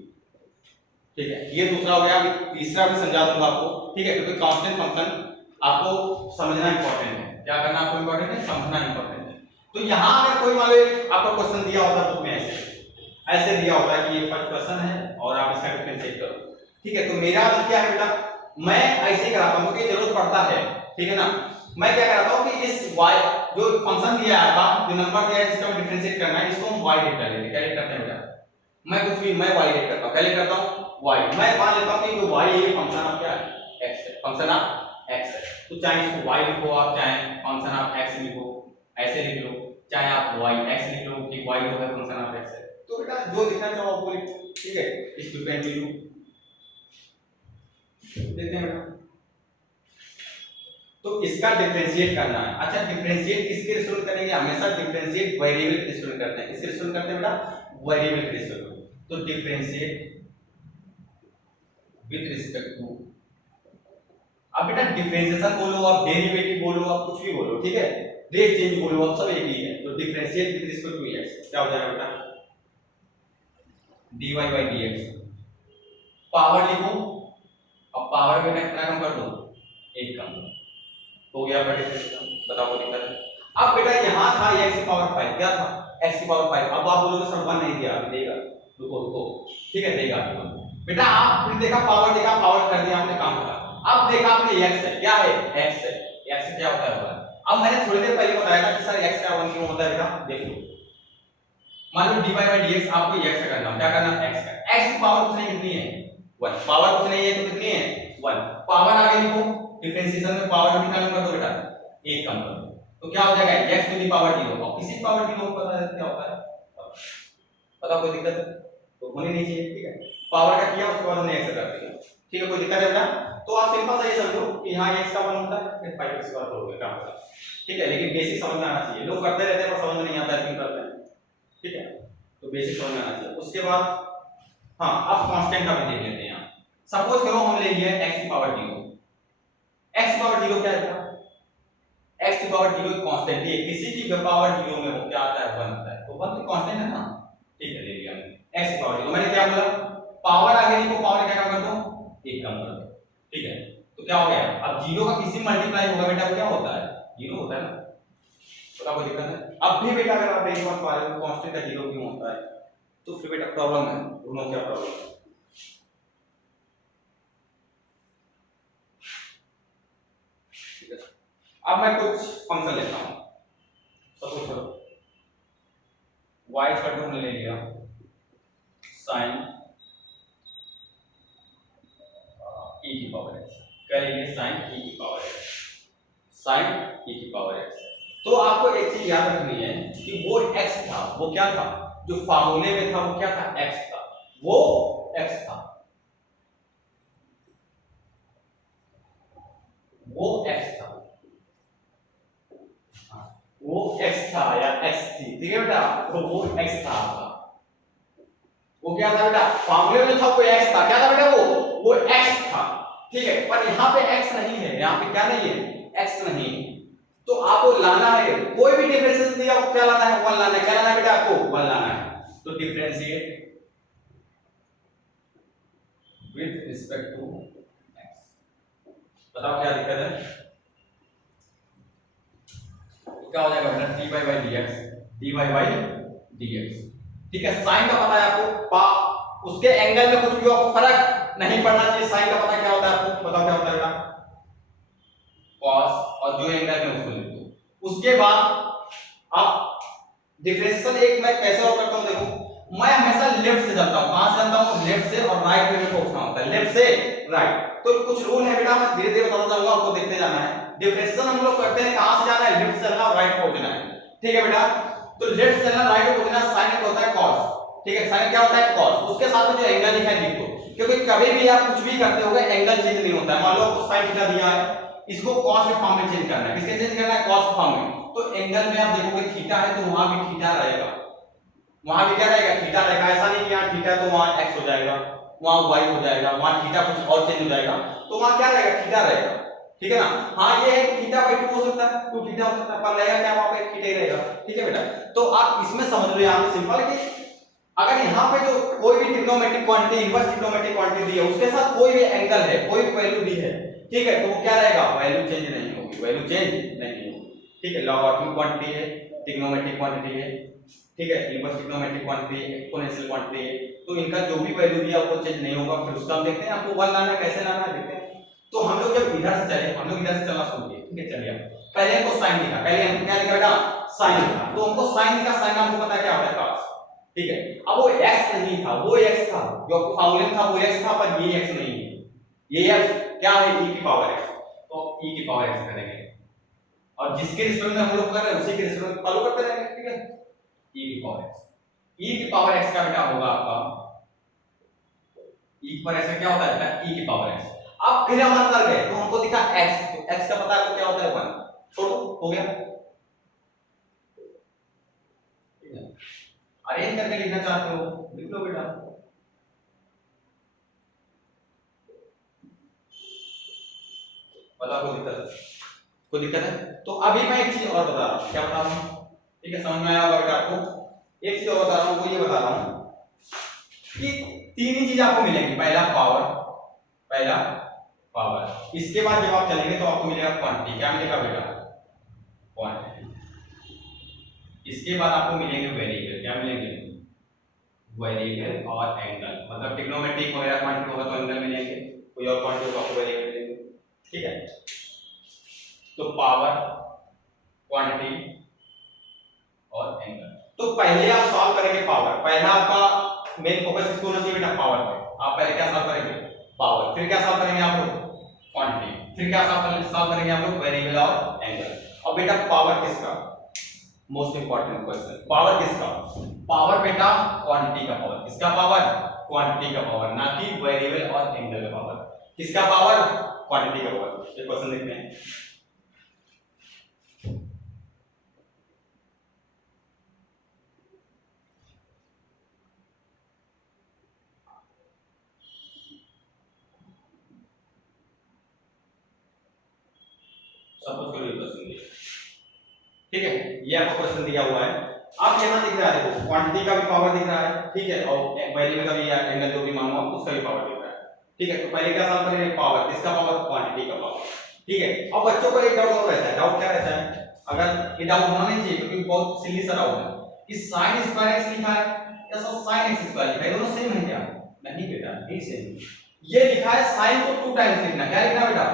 ठीक है, ये दूसरा हो गया। अभी तीसरा भी समझा दूंगा आपको। ठीक है, क्योंकि कांस्टेंट फंक्शन आपको समझना इंपॉर्टेंट है। क्या करना आपको इंपॉर्टेंट है? समझना इंपॉर्टेंट है। तो यहां अगर कोई मान लो आपको क्वेश्चन दिया होता तो मैं ऐसे दिया होता है कि ये फर्स्ट क्वेश्चन है और आप इसका डिफरेंशिएट करो। ठीक है, तो मेरा क्या है बेटा, मैं ऐसे ही कराता हूं क्योंकि जरूरत पड़ता है। ठीक है ना, मैं क्या कराता हूं कि इस y जो फंक्शन दिया है आपका, जो नंबर दिया है जिसका मैं डिफरेंशिएट करना है, इसको हम y लेट कर लेंगे। क्या लेट करते हैं बेटा? मैं कुछ भी मैं y लेट करता हूं। क्या लेट करता हूं? y। मैं मान लेता हूं कि जो y है ये फंक्शन ऑफ क्या है? x है, फंक्शन ऑफ x है। तो चाहे इसको y लिखो आप, चाहे फंक्शन ऑफ x लिखो, ऐसे लिख लो, चाहे आप y x लिख लो कि y जो है फंक्शन ऑफ x है। तो बेटा जो लिखना चाहो आप वो लिखो। ठीक है, इस डिपेंड यू देखते हैं बेटा। तो इसका डिफरेंशिएट करना है। अच्छा, डिफरेंशिएट किसके रिस्पेक्ट करेंगे? हमेशा डिफरेंशिएट वेरिएबल के रिस्पेक्ट करते हैं। किसके रिस्पेक्ट करते हैं बेटा? वेरिएबल के रिस्पेक्ट। तो डिफरेंशिएट विद रिस्पेक्ट टू, अब बेटा डिफरेंशिएशन बोलो, आप डेरिवेटिव बोलो, आप कुछ भी बोलो, ठीक है, रेट चेंज बोलो, आप सब एक ही है। तो differentiate with respect to x क्या हो जाएगा बेटा? dy by dx। पावर लिखो, अब पावर में कितना कम कर दो? 1 कम हो गया बेटा डिफरेंशिएशन। बताओ कोई दिक्कत है? अब बेटा यहां था x की पावर 5, क्या था? x की पावर 5। अब आप बोलोगे सर 1 नहीं दिया, अभी देगा, रुको, ठीक है देगा बेटा। आप फिर देखा पावर, देखा पावर कर दिया आपने, काम करा। अब देखा आपने x है, क्या है? x है, x से क्या होता है? अब मैंने थोड़ी देर पहले बताया था कि सर x का 1 क्यों होता है बेटा? देख लो, मान लो dy by dx आपको x का करना, क्या करना? x का। x की पावर कुछ नहीं, कितनी है? 1। पावर कुछ नहीं है तो कितनी है? 1। पावर आगे लिखो, डिफरेंशिएशन में पावर भी कम कर दो बेटा, 1 कम कर दो, तो क्या हो जाएगा? x to the power 0। और किसी पावर 0 पता है क्या होता है? पता कोई दिक्कत तो होनी नहीं चाहिए। ठीक है, पावर का किया उसके बाद हमने x कर दिया, ठीक है, कोई दिक्कत है बेटा? तो आप सिंपल सा ये समझो कि यहाँ x का 1 होता है फिर 5x का 1 होगा, क्या होगा, ठीक है, लेकिन बेसिक समझ में आना चाहिए। लोग करते रहते हैं पर समझ में नहीं आता है क्यों करते हैं, ठीक है, तो बेसिक समझ में आना चाहिए। उसके बाद हाँ, अब कांस्टेंट का भी देख लेते हैं। यहाँ सपोज करो हम ले लिया x की पावर 0, x की पावर 0 क्या है बेटा? x की पावर 0 एक कांस्टेंट है, किसी की पावर 0 में वो क्या आता है, 1 आता है, तो 1 तो कांस्टेंट है ना, ठीक है, ले लिया हमने x की पावर 0। मैंने क्या बोला, पावर आगे नहीं को पावर क्या कम कर दो, 1 कम कर दो, ठीक है, तो क्या हो गया, अब 0 का किसी मल्टीप्लाई होगा बेटा वो क्या होता है, 0 होता है ना, तो कोई दिक्कत है। अब भी बेटा अगर आप देख पा रहे हो कांस्टेंट का 0 क्यों होता है, तो फिर बेटा प्रॉब्लम है, दोनों क्या प्रॉब्लम है। अब मैं कुछ फंक्शन लेता हूं, सपोज करो y का टर्म ले लिया sin e की पावर x, करेंगे sin e की पावर x, sin e की पावर x। तो आपको एक चीज याद रखनी है कि वो x था, वो क्या था, जो फार्मूले में था वो क्या था, x था, वो x था, वो x था, वो x था या x थी, ठीक है बेटा, तो वो x था आपका, वो क्या था बेटा, फार्मूले में था वो x था, क्या था बेटा, वो x था, ठीक है, पर यहाँ पे x नहीं है, यहाँ पे क्या नहीं है, x नहीं है, तो आपको लाना है, कोई भी डिफरेंशिएशन दिया आपको क्या लाना है, 1 लाना है, क्या लाना है बेटा, आपको 1 लाना है, तो differentiate with respect to x, बताओ क्या दिक्कत है, क्या हो जाएगा बेटा, dy by dx, dy by dx, ठीक है, साइन का पता है आपको, उसके एंगल में कुछ भी आपको फर्क नहीं पड़ना चाहिए, साइन का पता क्या होता है आपको, बताओ क्या होता है बेटा, cos, और जो एंगल में उसको लिख दो। उसके बाद आप डिफरेंशिएशन एक मैं कैसे और करता हूं, देखो मैं हमेशा लेफ्ट से चलता हूं, कहां से चलता हूं, लेफ्ट से, और राइट में मेरे को उठना होता है, लेफ्ट से राइट, तो कुछ रूल है बेटा, मैं धीरे धीरे बताता जाऊंगा, आपको देखते जाना है। डिफरेंशिएशन हम लोग करते हैं कहां से जाना है, लेफ्ट से चलना और राइट पहुंचना है, ठीक है बेटा, तो लेफ्ट से चलना राइट पहुंचना, साइन का होता है cos, ठीक है, साइन क्या होता है cos, उसके साथ में जो एंगल लिखा है लिख दो, क्योंकि कभी भी आप कुछ भी करते होगे एंगल चेंज नहीं होता है, मान लो आपको sin थीटा दिया है, इसको cos के फॉर्म में चेंज करना है, किसके चेंज करना है, cos के फॉर्म में, तो एंगल में आप देखोगे थीटा है तो वहां भी थीटा रहेगा, वहां भी क्या रहेगा, थीटा रहेगा, ऐसा नहीं कि यहां थीटा तो वहां x हो जाएगा, वहां y हो जाएगा, वहां थीटा कुछ और चेंज हो जाएगा, तो वहां क्या रहेगा, थीटा रहेगा, ठीक है ना, हाँ ये है कि थीटा बाय 2 हो सकता है, 2 थीटा हो सकता है, पर रहेगा क्या, वहां पे थीटा ही रहेगा, ठीक है बेटा, तो आप इसमें समझ लो यहां पे सिंपल है कि अगर यहाँ पे जो कोई भी trigonometric quantity, inverse trigonometric quantity दी है, उसके साथ कोई भी एंगल है, कोई भी वैल्यू दी है, ठीक है, तो वो क्या रहेगा, वैल्यू चेंज नहीं होगी, वैल्यू चेंज नहीं होगी, ठीक है, लॉगरिथमिक क्वांटिटी है, ट्रिग्नोमेट्रिक क्वांटिटी है, ठीक है, इनवर्स ट्रिग्नोमेट्रिक क्वांटिटी है, एक्सपोनेंशियल क्वांटिटी है, तो इनका जो भी वैल्यू दिया वो चेंज नहीं होगा, फिर उसका हम देखते हैं आपको 1 लाना है, कैसे लाना है देखते हैं। तो हम लोग जब इधर से चले, हम लोग इधर से चलना शुरू किए, ठीक है, चलिए पहले हमको साइन लिखा, पहले हमको क्या लिखा बेटा, साइन लिखा, तो हमको साइन लिखा, साइन हमको पता है क्या होता है, cos, ठीक है, अब वो x नहीं था, वो x था, जो आपको फॉर्मूले में था वो x था, पर ये x नहीं है, ये x क्या है, e की पावर x, तो e की पावर x करेंगे, और जिसके रिस्पेक्ट में हम लोग कर रहे हैं उसी के रिस्पेक्ट में फॉलो करते रहेंगे, ठीक है, e की पावर x, e की पावर x का बेटा होगा आपका, e की पावर x क्या होता है बेटा, e की पावर x। अब फिर हम अंदर गए तो हमको दिखा x, तो x का पता है क्या होता है 1, छोड़ो हो गया, अरेंज करके लिखना चाहते हो लिख लो बेटा, बताओ कोई दिक्कत है, तो अभी मैं एक चीज और बता रहा हूं, क्या बता रहा हूं, ठीक है, समझ में आया होगा बेटा आपको, एक चीज और बता रहा हूं, वो ये बता रहा हूं कि तीन ही चीज आपको मिलेंगी, पहला पावर, इसके बाद जब आप चलेंगे तो आपको मिलेगा क्वांटिटी, क्या मिलेगा बेटा, क्वांटिटी, इसके बाद आपको मिलेंगे वेरिएबल, क्या मिलेंगे, वेरिएबल और एंगल, मतलब ट्रिग्नोमेट्रिक वगैरह क्वांटिटी होगा तो एंगल मिलेंगे, कोई और क्वांटिटी होगा आपको वेरिएबल मिलेंगे, ठीक है, तो पावर, क्वांटिटी और एंगल। तो पहले आप सॉल्व करेंगे पावर, पहला आपका मेन फोकस इसको होना चाहिए बेटा पावर पे, आप पहले क्या सॉल्व करेंगे, पावर, फिर क्या सॉल्व करेंगे आप लोग, क्वांटिटी, फिर क्या सॉल्व करेंगे आप लोग, वेरिएबल और एंगल। और बेटा पावर किसका, मोस्ट इंपॉर्टेंट क्वेश्चन, पावर किसका, पावर बेटा क्वांटिटी का पावर, किसका पावर, क्वांटिटी का पावर, ना कि वेरिएबल और एंगल का पावर। किसका पावर? क्वांटिटी का पावर। ये क्वेश्चन देखते हैं। सपोज करो ये क्वेश्चन दिया, ठीक है, ये आपको क्वेश्चन दिया हुआ है। आप यहां दिख रहा है, देखो क्वांटिटी का भी पावर दिख रहा है, ठीक है, और वेरिएबल का भी या एंगल जो भी मानो आप उसका भी पावर दिख रहा है, ठीक है। तो पहले क्या सॉल्व करेंगे? पावर। किसका पावर? क्वांटिटी का पावर, ठीक है। अब बच्चों को एक डाउट और रहता है। डाउट क्या रहता है? अगर ये डाउट होना नहीं चाहिए क्योंकि बहुत सिली सा डाउट है कि sin स्क्वायर x लिखा है या सब sin x स्क्वायर लिखा है, दोनों सेम है क्या? नहीं बेटा, नहीं सेम। ये लिखा है sin को 2 टाइम्स लिखना। क्या लिखना बेटा?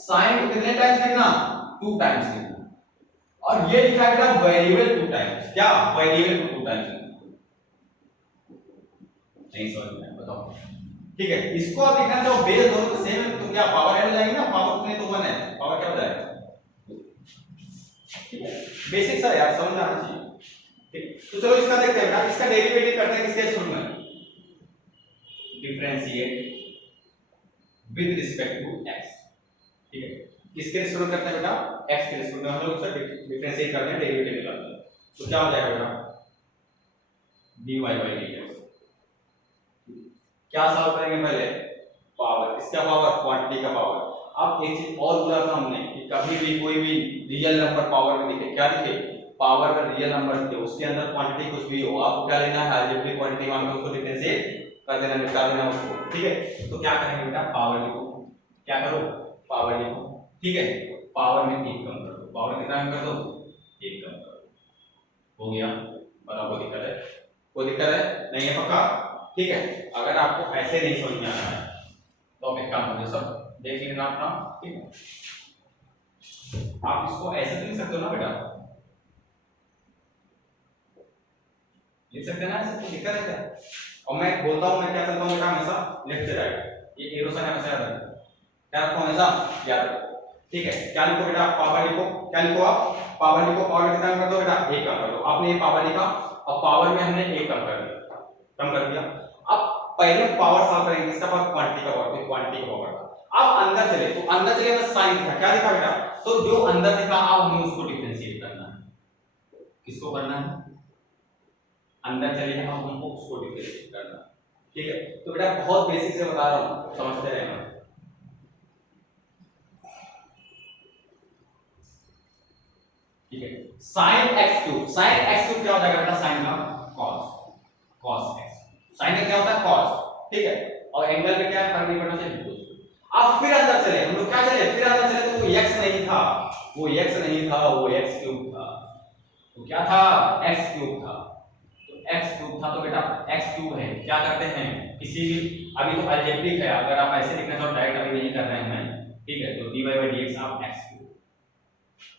sin को कितने टाइम्स लिखना? 2 टाइम्स लिखना। और ये लिखा है बेटा वेरिएबल 2 टाइम्स। क्या? वेरिएबल को 2 टाइम्स। नहीं समझ में? बताओ, ठीक है। इसको आप लिखना चाहो बेस दोनों तो सेम है, तो क्या पावर ऐड हो जाएगी ना? पावर कितने तो 1 है, पावर क्या हो जाएगा? ठीक है, बेसिक सा यार, समझ आना चाहिए। ठीक, तो चलो इसका देखते हैं बेटा। इसका डेरिवेटिव करते हैं किसके शुरू में? Differentiate with respect to x, ठीक है। किसके शुरू करते हैं बेटा? x के शुरू में हम लोग उसका डिफरेंशिएट करते हैं, डेरिवेटिव निकालते हैं। तो क्या हो जाएगा बेटा? dy by dx। क्या सॉल्व करेंगे? पहले पावर। किसका पावर? क्वांटिटी का पावर। अब एक चीज और बोला था हमने कि कभी भी कोई भी रियल नंबर पावर में दिखे, क्या दिखे? पावर में रियल नंबर दिखे, उसके अंदर क्वांटिटी कुछ भी हो, आपको क्या लेना है? अलजेब्रिक क्वांटिटी मान के उसको डिफरेंशिएट कर देना, निकाल देना उसको, ठीक है। तो क्या करेंगे बेटा? पावर लिखो। क्या करो? पावर लिखो, ठीक है। पावर में 1 कम कर दो। पावर कितना कम कर दो? 1 कम कर दो। हो गया? बताओ कोई दिक्कत है? कोई दिक्कत है? नहीं है पक्का? ठीक है। अगर आपको ऐसे नहीं समझ में आ रहा है तो आप एक काम करिए, सब देख लेना अपना, ठीक है। आप इसको ऐसे तो लिख सकते हो ना बेटा? लिख सकते हैं ना ऐसे? तो दिक्कत है क्या? और मैं बोलता हूं, मैं क्या चलता हूं बेटा हमेशा लेफ्ट से राइट, ये एरो साइन हमेशा याद रखो। क्या रखो? हमेशा याद रखो, ठीक है। क्या लिखो बेटा? पावर लिखो। क्या लिखो आप? पावर लिखो। पावर कितना कर दो बेटा? 1 कम कर दो। आपने ये पावर लिखा और पावर में हमने 1 कम कर दिया, कम कर दिया। अब पहले पावर सॉल्व करेंगे, इसका पावर क्वांटिटी का पावर, तो क्वांटिटी का पावर था। अब अंदर चले, तो अंदर चले में साइन दिखा। क्या दिखा बेटा? तो जो अंदर दिखा, अब हमें उसको डिफरेंशिएट करना है। किसको करना है? अंदर चले, अब हमको उसको डिफरेंशिएट करना है, ठीक है। तो बेटा बहुत बेसिक से बता रहा हूं, समझते रहना, ठीक है। sin x3, sin x3 क्या हो जाएगा बेटा? sin का cos, cos x। sin का क्या होता है? cos, ठीक है। और एंगल में क्या है? फर्क नहीं पड़ना चाहिए। अब फिर अंदर चले, हम लोग क्या चले? फिर अंदर चले तो वो x नहीं था, वो x नहीं था, वो x³ था। तो क्या था? x³ था। तो x³ था, तो बेटा x³ है। क्या करते हैं? किसी भी, अभी तो अलजेब्रिक है, अगर आप ऐसे लिखना चाहो, डायरेक्ट अभी नहीं कर रहे हैं हम, ठीक है। तो dy by dx आप x³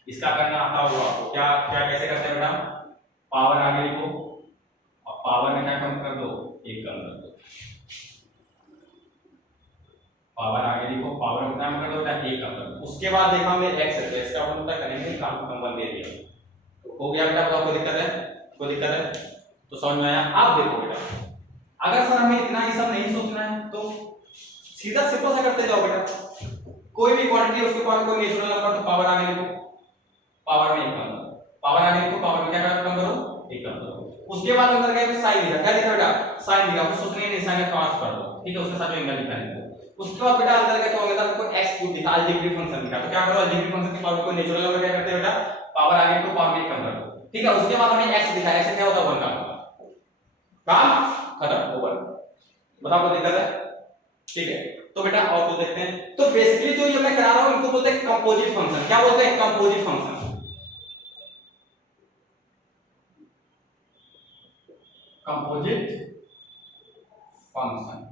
इसका करना आता होगा आपको। क्या क्या कैसे करते हैं बेटा? पावर आगे लिखो और पावर में क्या कम कर दो? 1 कम कर दो। पावर आगे लिखो, पावर में कितना कर दो बेटा? 1 कम कर दो। उसके बाद देखा हमने x है, तो x का अपन तक करेंगे, काम कम दे दिया, तो हो गया बेटा। बताओ कोई दिक्कत है? कोई दिक्कत है? तो समझ में आया? आप देखो बेटा, अगर सर हमें इतना ही सब नहीं सोचना है तो सीधा सिंपल सा करते जाओ बेटा। कोई भी क्वांटिटी है, उसके पास कोई नेचुरल नंबर, तो पावर आगे लिखो, पावर में 1 कम करो। पावर आगे लिखो, पावर में क्या कम करो? 1 कम करो। उसके बाद अंदर गए साइन लिखा। क्या लिखा बेटा? साइन लिखा। कुछ सोचने नहीं, साइन का पास कर दो, ठीक है। उसके साथ जो एंगल लिखा है। उसके बाद बेटा अंदर गए तो अंदर को x³ दिखा, अलजेब्रिक फंक्शन दिखा। तो क्या करो? अलजेब्रिक फंक्शन के पावर को नेचुरल नंबर क्या करते हैं बेटा? पावर आगे को पावर में 1 कम कर दो, ठीक है। उसके बाद हमें x दिखा, x क्या होता है? 1 का काम खत्म, ओवर। बताओ कोई दिक्कत है? ठीक है। तो बेटा और कुछ देखते हैं। तो बेसिकली जो ये मैं करा रहा हूं, इनको बोलते हैं कंपोजिट फंक्शन। क्या बोलते हैं? Composite function. कंपोजिट फंक्शन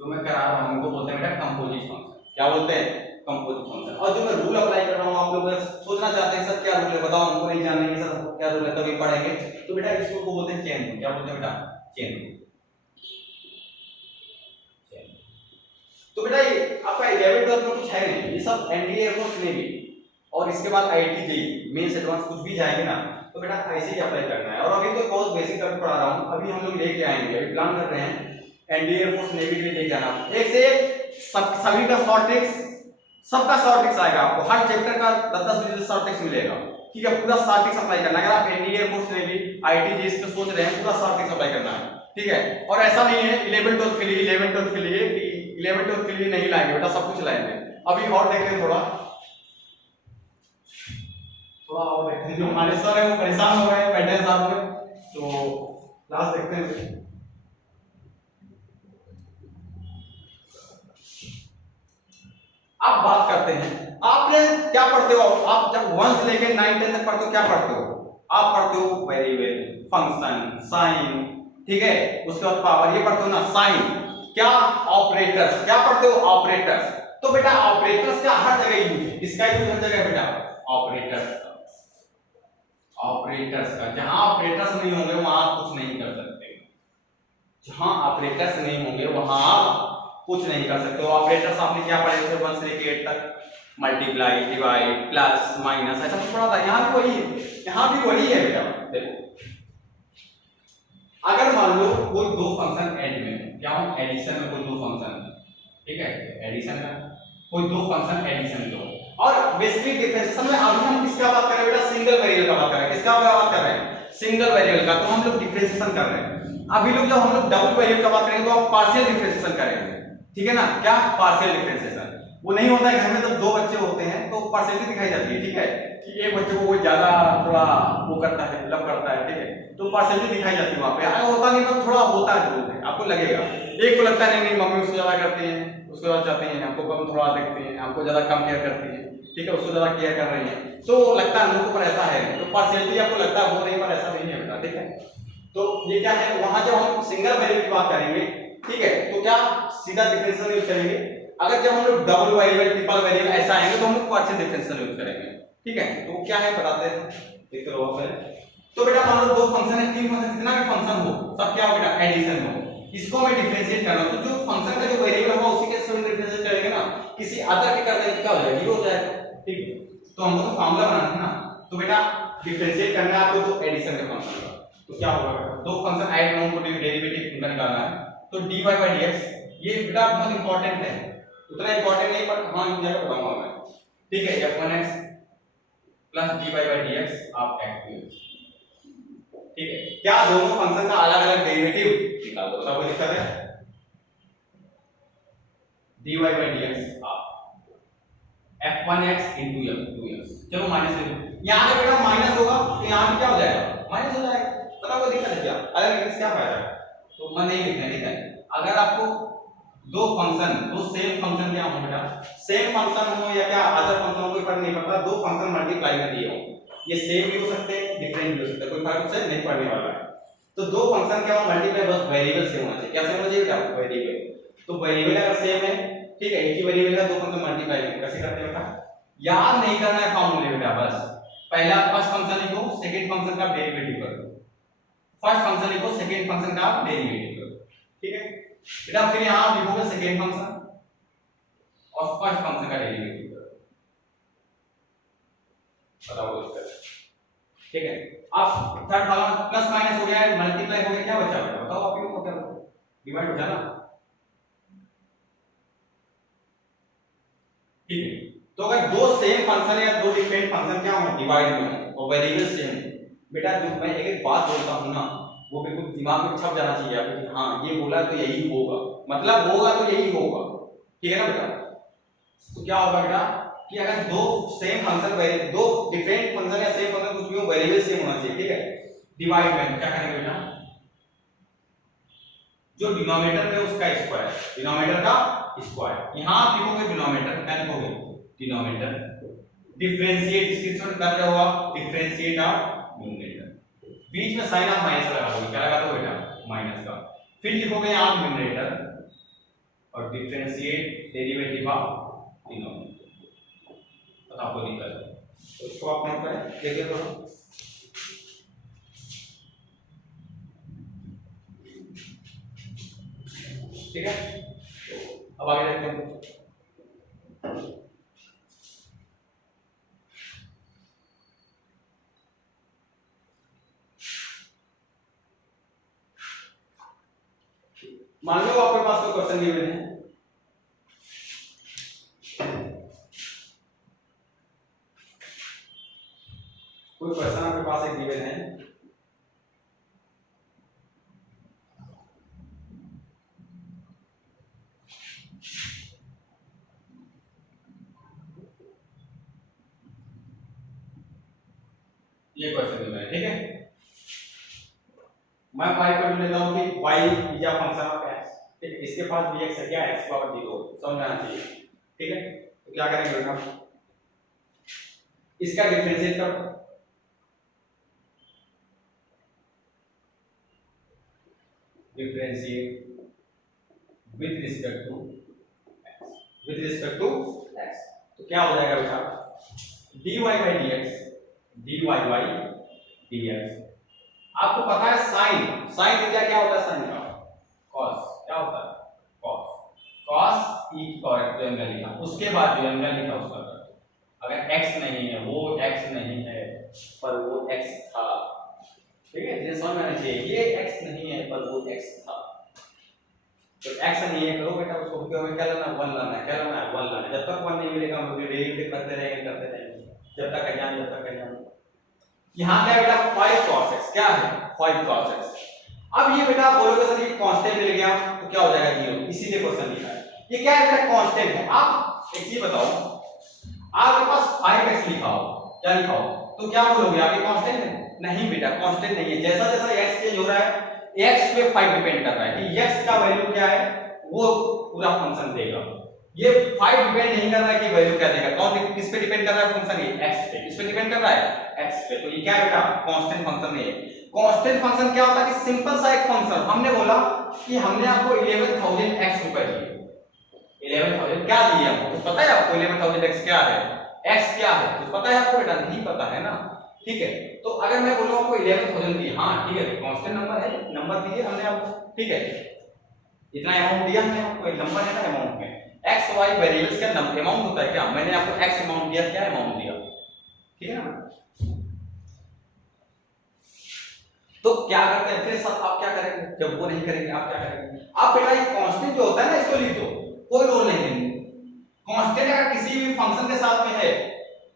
जो मैं करा रहा हूं, इनको बोलते हैं बेटा कंपोजिट फंक्शन। क्या बोलते हैं? Composite function. और जो मैं रूल अप्लाई कर रहा हूं, आप लोग सोचना चाहते हैं सर क्या रूल है, बताओ हमको, नहीं जानना है सर क्या रूल है, तभी पढ़ेंगे। तो बेटा इसको को बोलते हैं चेन रूल। क्या बोलते हैं बेटा? Chain rule. तो बेटा ये आपका 11th 12th में कुछ है नहीं, ये सब एनडीए एयरफोर्स नेवी और इसके बाद आईआईटी जेईई मेंस एडवांस कुछ भी जाएंगे ना, तो बेटा ऐसे ही अप्लाई करना है। और अभी तो बहुत बेसिक करके पढ़ा रहा हूँ, अभी हम लोग लेके आएंगे, अभी प्लान कर रहे हैं एनडीए एयरफोर्स नेवी के लिए लेके आना। एक से सभी का शॉर्ट ट्रिक्स, सबका शॉर्ट ट्रिक्स आएगा आपको, हर चैप्टर का 10-10 शॉर्ट ट्रिक्स मिलेगा, ठीक है। पूरा शॉर्ट ट्रिक्स अप्लाई करना है। अगर आप NDA air force navy IT JEE पे सोच रहे हैं, पूरा शॉर्ट ट्रिक्स अप्लाई करना है, ठीक है। और ऐसा नहीं है 11-12 के लिए 11-12 के लिए 11-12 के लिए नहीं लाएंगे बेटा, सब कुछ लाएंगे। अभी और देखते हैं, थोड़ा और देखते हैं। जो हमारे सर है वो परेशान हो रहे हैं बैठे साथ में, तो क्लास देखते हैं। अब बात करते हैं, आपने क्या पढ़ते हो, आप जब 1 से लेकर 9 10 तक पढ़ते हो, क्या पढ़ते हो आप? पढ़ते हो वेरिएबल, फंक्शन, साइन, ठीक है। उसके बाद पावर, ये पढ़ते हो ना, साइन, क्या ऑपरेटर्स, क्या पढ़ते हो ऑपरेटर्स। तो बेटा ऑपरेटर्स का हर जगह यूज है, इसका यूज हर जगह बेटा ऑपरेटर्स का, ऑपरेटर्स का। जहां ऑपरेटर्स नहीं होंगे वहां आप कुछ नहीं कर सकते, जहां ऑपरेटर्स नहीं होंगे वहां आप कुछ नहीं कर सकते हो। ऑपरेटर्स आपने क्या पढ़े थे 1 से लेकर 8 तक, मल्टीप्लाई, डिवाइड, प्लस, माइनस, ऐसा कुछ पढ़ा था। यहाँ भी वही है, यहाँ भी वही है बेटा। देखो अगर मान लो कोई दो फंक्शन एड में, क्या हो एडिशन में कोई दो फंक्शन, ठीक है, एडिशन में कोई दो फंक्शन एडिशन दो, और बेसिकली डिफरेंशिएशन में अभी हम किसका बात कर रहे हैं बेटा? सिंगल वेरिएबल का बात कर रहे हैं। किसका बात कर रहे हैं? सिंगल वेरिएबल का। तो हम लोग डिफरेंशिएशन कर रहे हैं। अभी लोग जब हम लोग डबल वेरिएबल का बात करेंगे तो हम पार्शियल डिफरेंशिएशन करेंगे, ठीक है ना। क्या पार्शियल डिफरेंशिएशन वो नहीं होता है घर में, जब दो बच्चे होते हैं तो पार्शियलिटी दिखाई जाती है, ठीक है, कि एक बच्चे को कोई ज्यादा थोड़ा वो करता है, लव करता है, ठीक है, तो पार्शियलिटी दिखाई जाती है वहां पे। होता नहीं तो थोड़ा होता है जरूर है, आपको लगेगा। एक को लगता है नहीं मम्मी उसको ज्यादा करती है, उसको ज्यादा चाहती है, हमको कम थोड़ा देखती है, हमको ज्यादा कम केयर करती है, ठीक है, उसको ज्यादा केयर कर रही है, तो लगता है हम लोग को पर ऐसा है। तो पार्शियलिटी आपको लगता है वो नहीं, पर ऐसा नहीं है बेटा, ठीक है। तो ये क्या है, वहां जब हम सिंगल वेरिएबल की बात करेंगे, ठीक है, तो क्या सीधा डिफरेंशियल यूज करेंगे। अगर जब हम लोग डबल वेरिएबल, ट्रिपल वेरिएबल ऐसा आएंगे तो हम लोग पार्शियल डिफरेंशियल यूज करेंगे, ठीक है। तो क्या है बताते हैं, देख लो पहले। तो बेटा मान लो दो फंक्शन है, तीन फंक्शन, कितना भी फंक्शन हो, सब क्या हो बेटा एडिशन हो, इसको हमें डिफरेंशिएट करना। तो जो फंक्शन का जो वेरिएबल होगा उसी के साथ डिफरेंशिएट करेंगे ना, किसी अदर के कर देंगे तो क्या हो जाएगा, जीरो हो जाएगा, ठीक है। तो हमको तो फार्मूला बनाना है ना, तो बेटा डिफरेंशिएट करना है आपको तो एडिशन के फंक्शन का। तो क्या होगा, दो फंक्शन ऐड में उनको डेरिवेटिव उनका निकालना है, तो dy/dx ये बेटा बहुत इंपॉर्टेंट है, उतना इंपॉर्टेंट नहीं पर कहां यूज जाएगा बताऊंगा मैं, ठीक है। f1x प्लस dy/dx आप एक्टिव, ठीक है। क्या दोनों फंक्शन का अलग-अलग डेरिवेटिव निकाल दो, बताओ कोई दिक्कत है? dy/dx आप f1x f2x, चलो माइनस ले लो, यहां पे बेटा माइनस होगा तो यहां पे क्या हो जाएगा, माइनस हो जाएगा, बताओ कोई दिक्कत है क्या? अलग लिखने से क्या फायदा है? तो मन नहीं लिखना, ठीक है। अगर आपको दो फंक्शन, दो सेम फंक्शन क्या हो बेटा, सेम फंक्शन हो या क्या अदर फंक्शन हो, कोई फर्क नहीं पड़ता, दो फंक्शन मल्टीप्लाई में दिए हो, ये सेम भी हो सकते हैं, डिफरेंट भी हो सकते हैं, कोई फर्क उससे नहीं पड़ने वाला है। तो दो फंक्शन क्या हो मल्टीप्लाई, बस वेरिएबल सेम होना चाहिए। क्या सेम होना चाहिए बेटा? वेरिएबल। तो वेरिएबल अगर सेम है, ठीक है, एक ही वेरिएबल का दो फंक्शन मल्टीप्लाई करें, कैसे करते हैं बेटा? याद नहीं करना है फॉर्मूले बेटा, बस पहला फर्स्ट फंक्शन लिखो, सेकंड फंक्शन का डेरिवेटिव करो, फर्स्ट फंक्शन लिखो, सेकंड फंक्शन का डेरिवेटिव करो, ठीक है बेटा। फिर यहां लिखोगे सेकंड फंक्शन और फर्स्ट फंक्शन का डेरिवेटिव करो, बताओ इसका, ठीक है। अब थर्ड वाला प्लस माइनस हो गया है, मल्टीप्लाई हो गया, क्या बचा बेटा बताओ आप ही को, क्या डिवाइड हो जाना, ठीक है। तो अगर दो सेम फंक्शन या दो डिफरेंट फंक्शन क्या हो डिवाइड में हो और वेरिएबल सेम बेटा, जो मैं एक बात बोलता हूं ना वो बिल्कुल दिमाग में छप जाना चाहिए आपके कि हाँ ये बोला तो यही होगा, मतलब होगा तो यही होगा, ठीक है ना बेटा। तो क्या होगा बेटा कि अगर दो सेम फंक्शन, दो डिफरेंट फंक्शन या सेम फंक्शन कुछ भी हो, वेरिएबल सेम होना चाहिए, ठीक है। डिवाइड में क्या करेंगे बेटा, जो डिनोमिनेटर में उसका स्क्वायर, डिनोमिनेटर का स्क्वायर, यहां लिखोगे डिनोमिनेटर, क्या लिखोगे डिनोमिनेटर, डिफरेंशिएट इसके साथ कर रहे हो आप, डिफरेंशिएट ऑफ न्यूमरेटर, बीच में साइन ऑफ माइनस लगा दोगे, क्या लगा दो बेटा माइनस का, फिर लिखोगे आप न्यूमरेटर और डिफरेंशिएट डेरिवेटिव ऑफ डिनोमिनेटर, बताओ कोई दिक्कत है? तो इसको आप नोट करें, देखिए थोड़ा, ठीक है। अब आगे देखते हैं, मान लो आपके पास कोई क्वेश्चन गिवन है, कोई क्वेश्चन आपके पास एक गिवन है, ये क्वेश्चन गिवन है, ठीक है। मैं फाइव कर लेता हूं कि y is a function of x, ठीक है। इसके पास dx है क्या, x पावर 0, समझ में आना चाहिए, ठीक है। तो क्या करेंगे बेटा, इसका डिफरेंशिएट करो, differentiate with respect to x, with respect to x, तो क्या हो जाएगा बेटा, dy by dx, dy by dx। आपको पता है साइन, साइन थीटा क्या होता है, साइन का cos क्या होता है, cos, cos e की पावर जो एंगल लिखा, उसके बाद जो एंगल लिखा उसका कर दो। अगर x नहीं है, वो x नहीं है पर वो x था, ठीक है, ये समझ में आना चाहिए, ये x नहीं है पर वो x था, तो x नहीं है करो बेटा, उसको क्या लाना, 1 लाना है, क्या लाना है, 1 लाना है। जब तक 1 नहीं मिलेगा हम लोग डेरिवेटिव करते रहेंगे, जब तक अज्ञान, जब तक अज्ञान। यहाँ क्या बेटा 5 cos x, क्या है 5 cos x। अब ये बेटा बोलोगे सर ये कांस्टेंट मिल गया तो क्या हो जाएगा 0, इसीलिए क्वेश्चन लिखा है। ये क्या है बेटा, कांस्टेंट है। आप एक चीज बताओ, आपके पास 5x लिखा हो, क्या लिखा हो, तो क्या बोलोगे आप ये कांस्टेंट है, नहीं बेटा कांस्टेंट नहीं है। जैसा जैसा x चेंज हो रहा है x पे 5 डिपेंड कर रहा है कि x का वैल्यू क्या है, वो पूरा फंक्शन देगा। ये 5 डिपेंड नहीं कर रहा है कि वैल्यू क्या देगा, कौन किस पे डिपेंड कर रहा है फंक्शन, ये x पे, किस पे डिपेंड कर रहा है, x पे। तो ये क्या है बेटा, कांस्टेंट फंक्शन है। कांस्टेंट फंक्शन क्या होता है कि सिंपल सा एक फंक्शन, हमने बोला कि हमने आपको 11000 x रुपए दिए, 11000 क्या दिए आपको, कुछ पता है आपको 11000 x क्या है, x क्या है कुछ पता है आपको बेटा, नहीं पता है ना, ठीक है। तो अगर मैं बोलूं आपको 11000 दिए, हाँ ठीक है, कांस्टेंट नंबर है, नंबर दिए हमने आपको, ठीक है, इतना अमाउंट दिया हमने आपको, एक नंबर है ना अमाउंट में, x y वेरिएबल्स का अमाउंट होता है क्या, मैंने आपको x अमाउंट दिया, क्या अमाउंट दिया, ठीक है ना। तो क्या करते हैं फिर सब, आप क्या करेंगे जब वो नहीं करेंगे, आप क्या करेंगे, आप बेटा ये कांस्टेंट जो होता है ना इसको लिख दो, कोई रोल नहीं लेंगे। कांस्टेंट अगर किसी भी फंक्शन के साथ में है,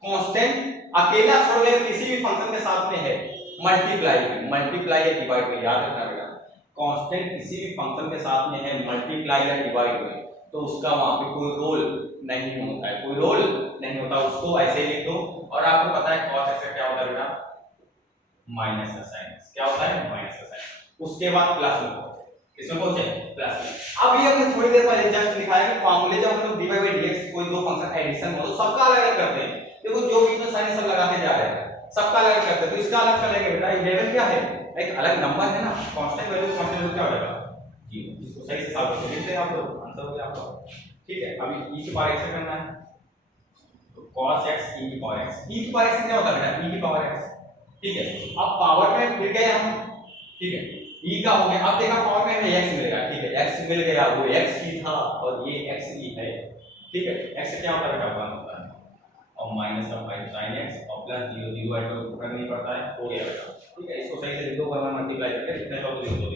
कांस्टेंट अकेला छोड़ के किसी भी फंक्शन के साथ में है, मल्टीप्लाई या डिवाइड में, याद रखना बेटा, कांस्टेंट किसी भी फंक्शन के साथ में है, मल्टीप्लाई या डिवाइड में, तो उसका वहां पे कोई रोल नहीं होता है, कोई रोल नहीं होता, उसको ऐसे ही लिख दो। और आपको पता है cos x क्या होता है बेटा, माइनस का साइन, क्या होता है माइनस का साइन, उसके बाद प्लस में पहुंचे, इसमें पहुंचे प्लस में। अब ये हमने थोड़ी देर पहले जस्ट दिखाया कि फार्मूले जब हम लोग dy by dx कोई दो फंक्शन एडिशन हो तो सबका अलग अलग करते हैं, देखो जो बीच में साइन सब लगाते जा रहे हैं, सबका अलग अलग करते हैं, तो इसका अलग करेंगे बेटा, 11 क्या है, एक अलग नंबर है ना, कांस्टेंट वैल्यू क्या हो जाएगा 0, इसको सही से सॉल्व करके लिखते हैं आप लोग, आंसर हो गया आपका, ठीक है। अभी e की पावर x से करना है, तो cos x e की पावर x, e की पावर x क्या होता है बेटा, e की पावर x, ठीक है। अब पावर में फिर गए हम, ठीक है, e का हो गया, अब देखा पावर में हमें x मिलेगा, ठीक है, x मिल गया, वो x ही था और ये x ही है, ठीक है। x क्या होता है बेटा 1 होता है, और माइनस का 5 sin x और प्लस 0 0 ऐड तो करना नहीं पड़ता है, हो गया बेटा, ठीक है। इसको सही से लिख दो, 1 मल्टीप्लाई करके इतना सब लिख दो,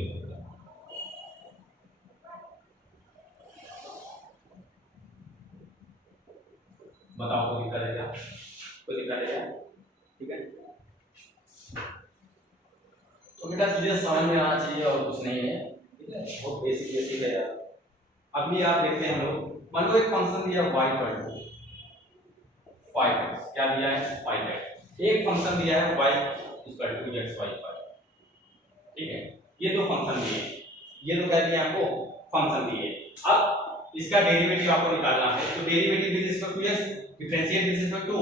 बताओ कोई दिक्कत है क्या, कोई दिक्कत है क्या, ठीक है। तो बेटा चीजें समझ में आना चाहिए और कुछ नहीं है, ठीक है, बहुत बेसिक है यार। अभी आप देखते हैं हम लोग, मान लो एक फंक्शन दिया y इक्वल टू 5x, क्या दिया है 5x, एक फंक्शन दिया है y इक्वल टू xy 5, ठीक है, ये दो फंक्शन दिए, ये दो क्या दिए आपको फंक्शन दिए। अब इसका डेरिवेटिव आपको निकालना है, तो derivative with respect to x, differentiate with respect to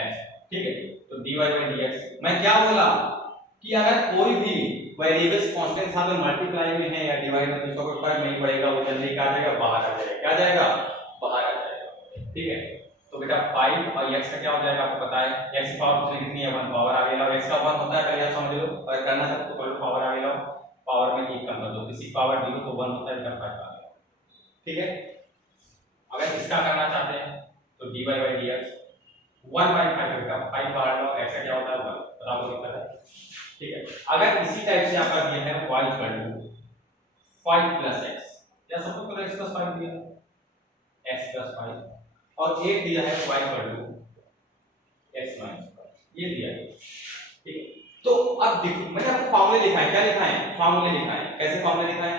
x, ठीक है। तो dy by dx, मैं क्या बोला कि अगर कोई भी वेरिएबल्स कांस्टेंट साथ में मल्टीप्लाई में है या डिवाइड में, तो उसका कोई फर्क नहीं पड़ेगा, वो जल्दी क्या आ जाएगा बाहर आ जाएगा, क्या आ जाएगा बाहर आ जाएगा, ठीक है। तो बेटा 5 और x का क्या हो जाएगा आपको पता है, x की पावर उसने कितनी है 1 पावर आ गया, और x का 1 होता है पहले आप समझ लो, और करना है तो पहले पावर आ गया, पावर में 1 कम कर दो, किसी पावर 0 तो 1 होता है बेटा 5 आ गया, ठीक है। अगर इसका करना चाहते हैं तो dy by dx 1 by 5 बेटा, 5 बाहर लो, x का क्या होता है 1, बताओ दिक्कत है, ठीक है। अगर इसी टाइप से आपका दिया है y equal to 5 plus x, या सपोज करो x + 5 दिया, x + 5 और 1 दिया है y = x - 5, ये दिया है, ठीक है। तो अब मैंने आपको फार्मूले लिखा है, क्या लिखा है, फार्मूले लिखा है। कैसे फार्मूले लिखा है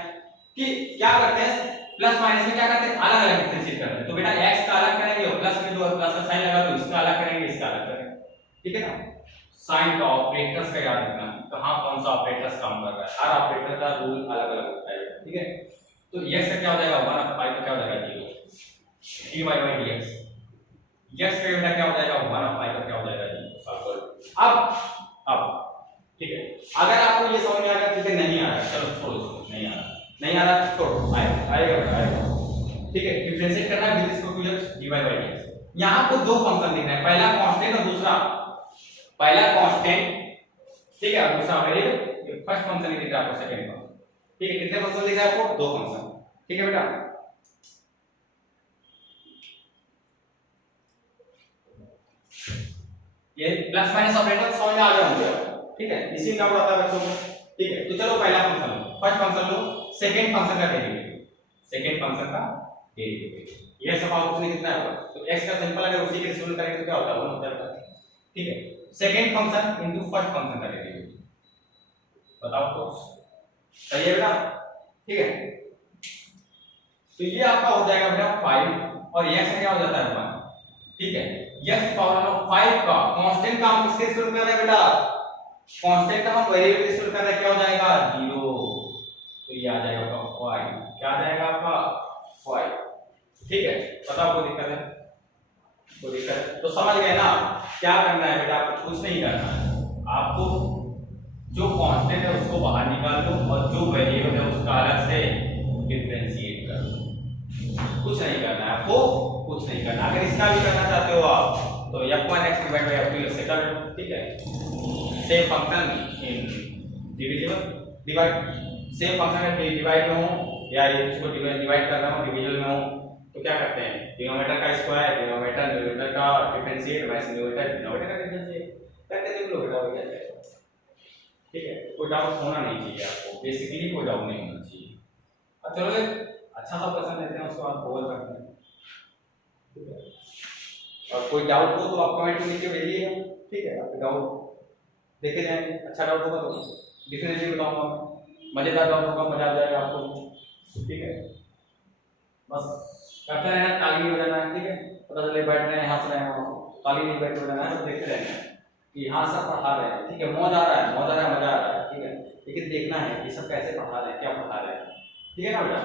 कि क्या करते हैं प्लस माइनस में क्या करते हैं, अलग अलग डिफरेंशिएट करते हैं। तो बेटा x का अलग करेंगे और प्लस में जो प्लस का साइन लगा तो इसका अलग करेंगे, इसका अलग करेंगे, ठीक है ना। साइन का ऑपरेटर्स का याद रखना, कहां कौन सा ऑपरेटर्स काम कर रहा है, हर ऑपरेटर का रूल अलग अलग होता है, ठीक है। तो x का क्या हो जाएगा 1/5 का क्या हो जाएगा 0, dy/dx। x का बेटा क्या हो जाएगा 1/5 का क्या हो जाएगा 0। अब ठीक है, अगर आपको ये समझ में आ गया, ठीक है, नहीं आ रहा चलो छोड़ो इसको, नहीं आ रहा छोड़ो, आएगा बेटा आएगा, ठीक है। डिफरेंशिएट करना है विद इसको dy/dx। यहां आपको दो फंक्शन दिख रहे हैं, पहला कांस्टेंट और दूसरा, पहला कांस्टेंट, ठीक है, और दूसरा वेरिएबल। ये फर्स्ट फंक्शन दिख रहा है आपको, सेकंड फंक्शन, ठीक है। कितने फंक्शन दिख रहा है आपको, दो फंक्शन, ठीक है बेटा। ये प्लस माइनस ऑपरेटर समझ में आ गया होंगे, ठीक है, इसी का आता है बच्चों को, ठीक है। तो चलो पहला फंक्शन लो, फर्स्ट फंक्शन लो, सेकंड फंक्शन का डेरिवेटिव, सेकंड फंक्शन का डेरिवेटिव। ये सवाल पूछने कितना है, तो x का सिंपल अगर उसी के सोल्व करेंगे तो क्या होता है 1 होता है, ठीक है। Second function into first function का डेरिवेटिव, बताओ तो सही है बेटा, ठीक है। तो ये आपका हो जाएगा बेटा 5 और x क्या हो जाता है 1, ठीक है। x पावर ऑफ 5 का कांस्टेंट का हम किसके सोल्व कर रहे हैं बेटा, कांस्टेंट का हम वेरिएबल के सोल्व कर रहे हैं, क्या हो जाएगा 0। तो ये आ जाएगा आपका 5, क्या आ जाएगा आपका 5, ठीक है। बताओ कोई दिक्कत है, कोई दिक्कत है तो समझ गए ना क्या करना है बेटा, आपको कुछ नहीं करना है, आपको जो कांस्टेंट है उसको बाहर निकाल दो और जो वेरिएबल है उसका अलग से डिफरेंशिएट कर दो, कुछ नहीं करना है आपको, कुछ नहीं करना। अगर इसका भी करना चाहते हो आप तो f1x डिवाइड बाय f2 से कर लो, ठीक है। Same function in divisible divide, same function में डिवाइड में हो या इसको डिवाइड करना हो डिविजिबल में हो तो क्या करते हैं, डिनोमिनेटर का स्क्वायर डिनोमिनेटर न्यूमरेटर का डिफरेंशिएट माइनस न्यूमरेटर डिनोमिनेटर का डिफरेंशिएट करके देख लो बेटा, हो जाएगा, ठीक है। कोई डाउट होना नहीं चाहिए आपको, बेसिकली कोई डाउट नहीं होना चाहिए। अब चलो एक अच्छा सा क्वेश्चन लेते हैं, उसके बाद बोल करते हैं, ठीक है। और कोई डाउट हो तो आप कमेंट में लिख के भेजिएगा, ठीक है। आपके डाउट देखे जाएंगे, अच्छा डाउट होगा तो डिफरेंशिएट बताऊंगा, मजेदार डाउट होगा मजा आ जाएगा आपको, ठीक है। बस करते रहना, ताली नहीं बजाना है, ठीक है। पता चले बैठ रहे हैं हंस रहे हैं, ताली नहीं बैठ बजाना है, सब देखते रहना है कि हाँ सब पढ़ा रहे हैं, ठीक है। मौज आ रहा है, मौज आ रहा है, मजा आ रहा है, ठीक है। लेकिन देखना है कि सब कैसे पढ़ा रहे हैं, क्या पढ़ा रहे हैं, ठीक है ना बेटा।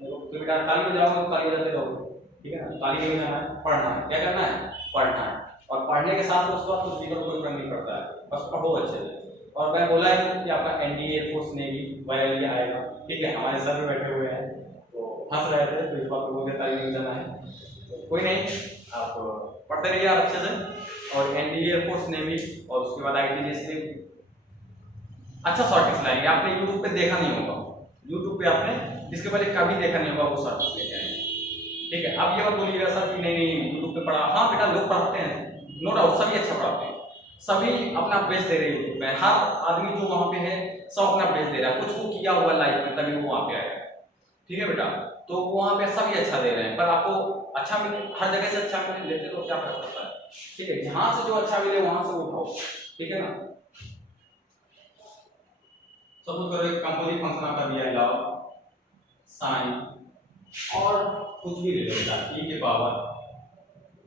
तो बेटा ताली बजाओगे तो ताली बजाते रहोगे, ठीक है ना। ताली नहीं बजाना है, पढ़ना है, क्या करना है, पढ़ना है। और पढ़ने के साथ उसके बाद कुछ भी करो कोई फर्क नहीं पड़ता है, बस पढ़ो अच्छे से। और मैं बोला ही कि आपका एनडीए एयरफोर्स नेवी वाई आएगा, ठीक है। हमारे सर में बैठे हुए हैं तो हंस रहे थे, तो इस बात को ताली नहीं बजाना है, तो कोई नहीं, आप पढ़ते रहिए आप अच्छे से। और एनडीए एयरफोर्स नेवी और उसके बाद आईटीजेएस अच्छा शॉर्ट लाएंगे, आपने यूट्यूब पे देखा नहीं होगा, यूट्यूब पे आपने इसके पहले कभी देखा नहीं होगा, वो शॉर्ट लेके आएंगे, ठीक है। अब ये मत बोलिएगा सर कि नहीं यूट्यूब पे पढ़ा, हाँ बेटा लोग पढ़ाते हैं, नो डाउट सभी अच्छा पढ़ाते हैं, सभी अपना बेस्ट दे रहे हैं यूट्यूब पे, हर आदमी जो वहाँ पे है सब अपना बेस्ट दे रहा है, कुछ वो किया हुआ लाइफ में तभी वो वहाँ पे आया, ठीक है बेटा। तो वहाँ पे सभी अच्छा दे रहे हैं, पर आपको अच्छा मिले, हर जगह से अच्छा मिले लेते तो क्या फर्क पड़ता है, ठीक है। जहाँ से जो अच्छा मिले वहाँ से उठाओ, ठीक है ना। सपोज करो एक कंपोजिट फंक्शन आपका दिया है लॉग साइन और कुछ भी ले लो बेटा e के पावर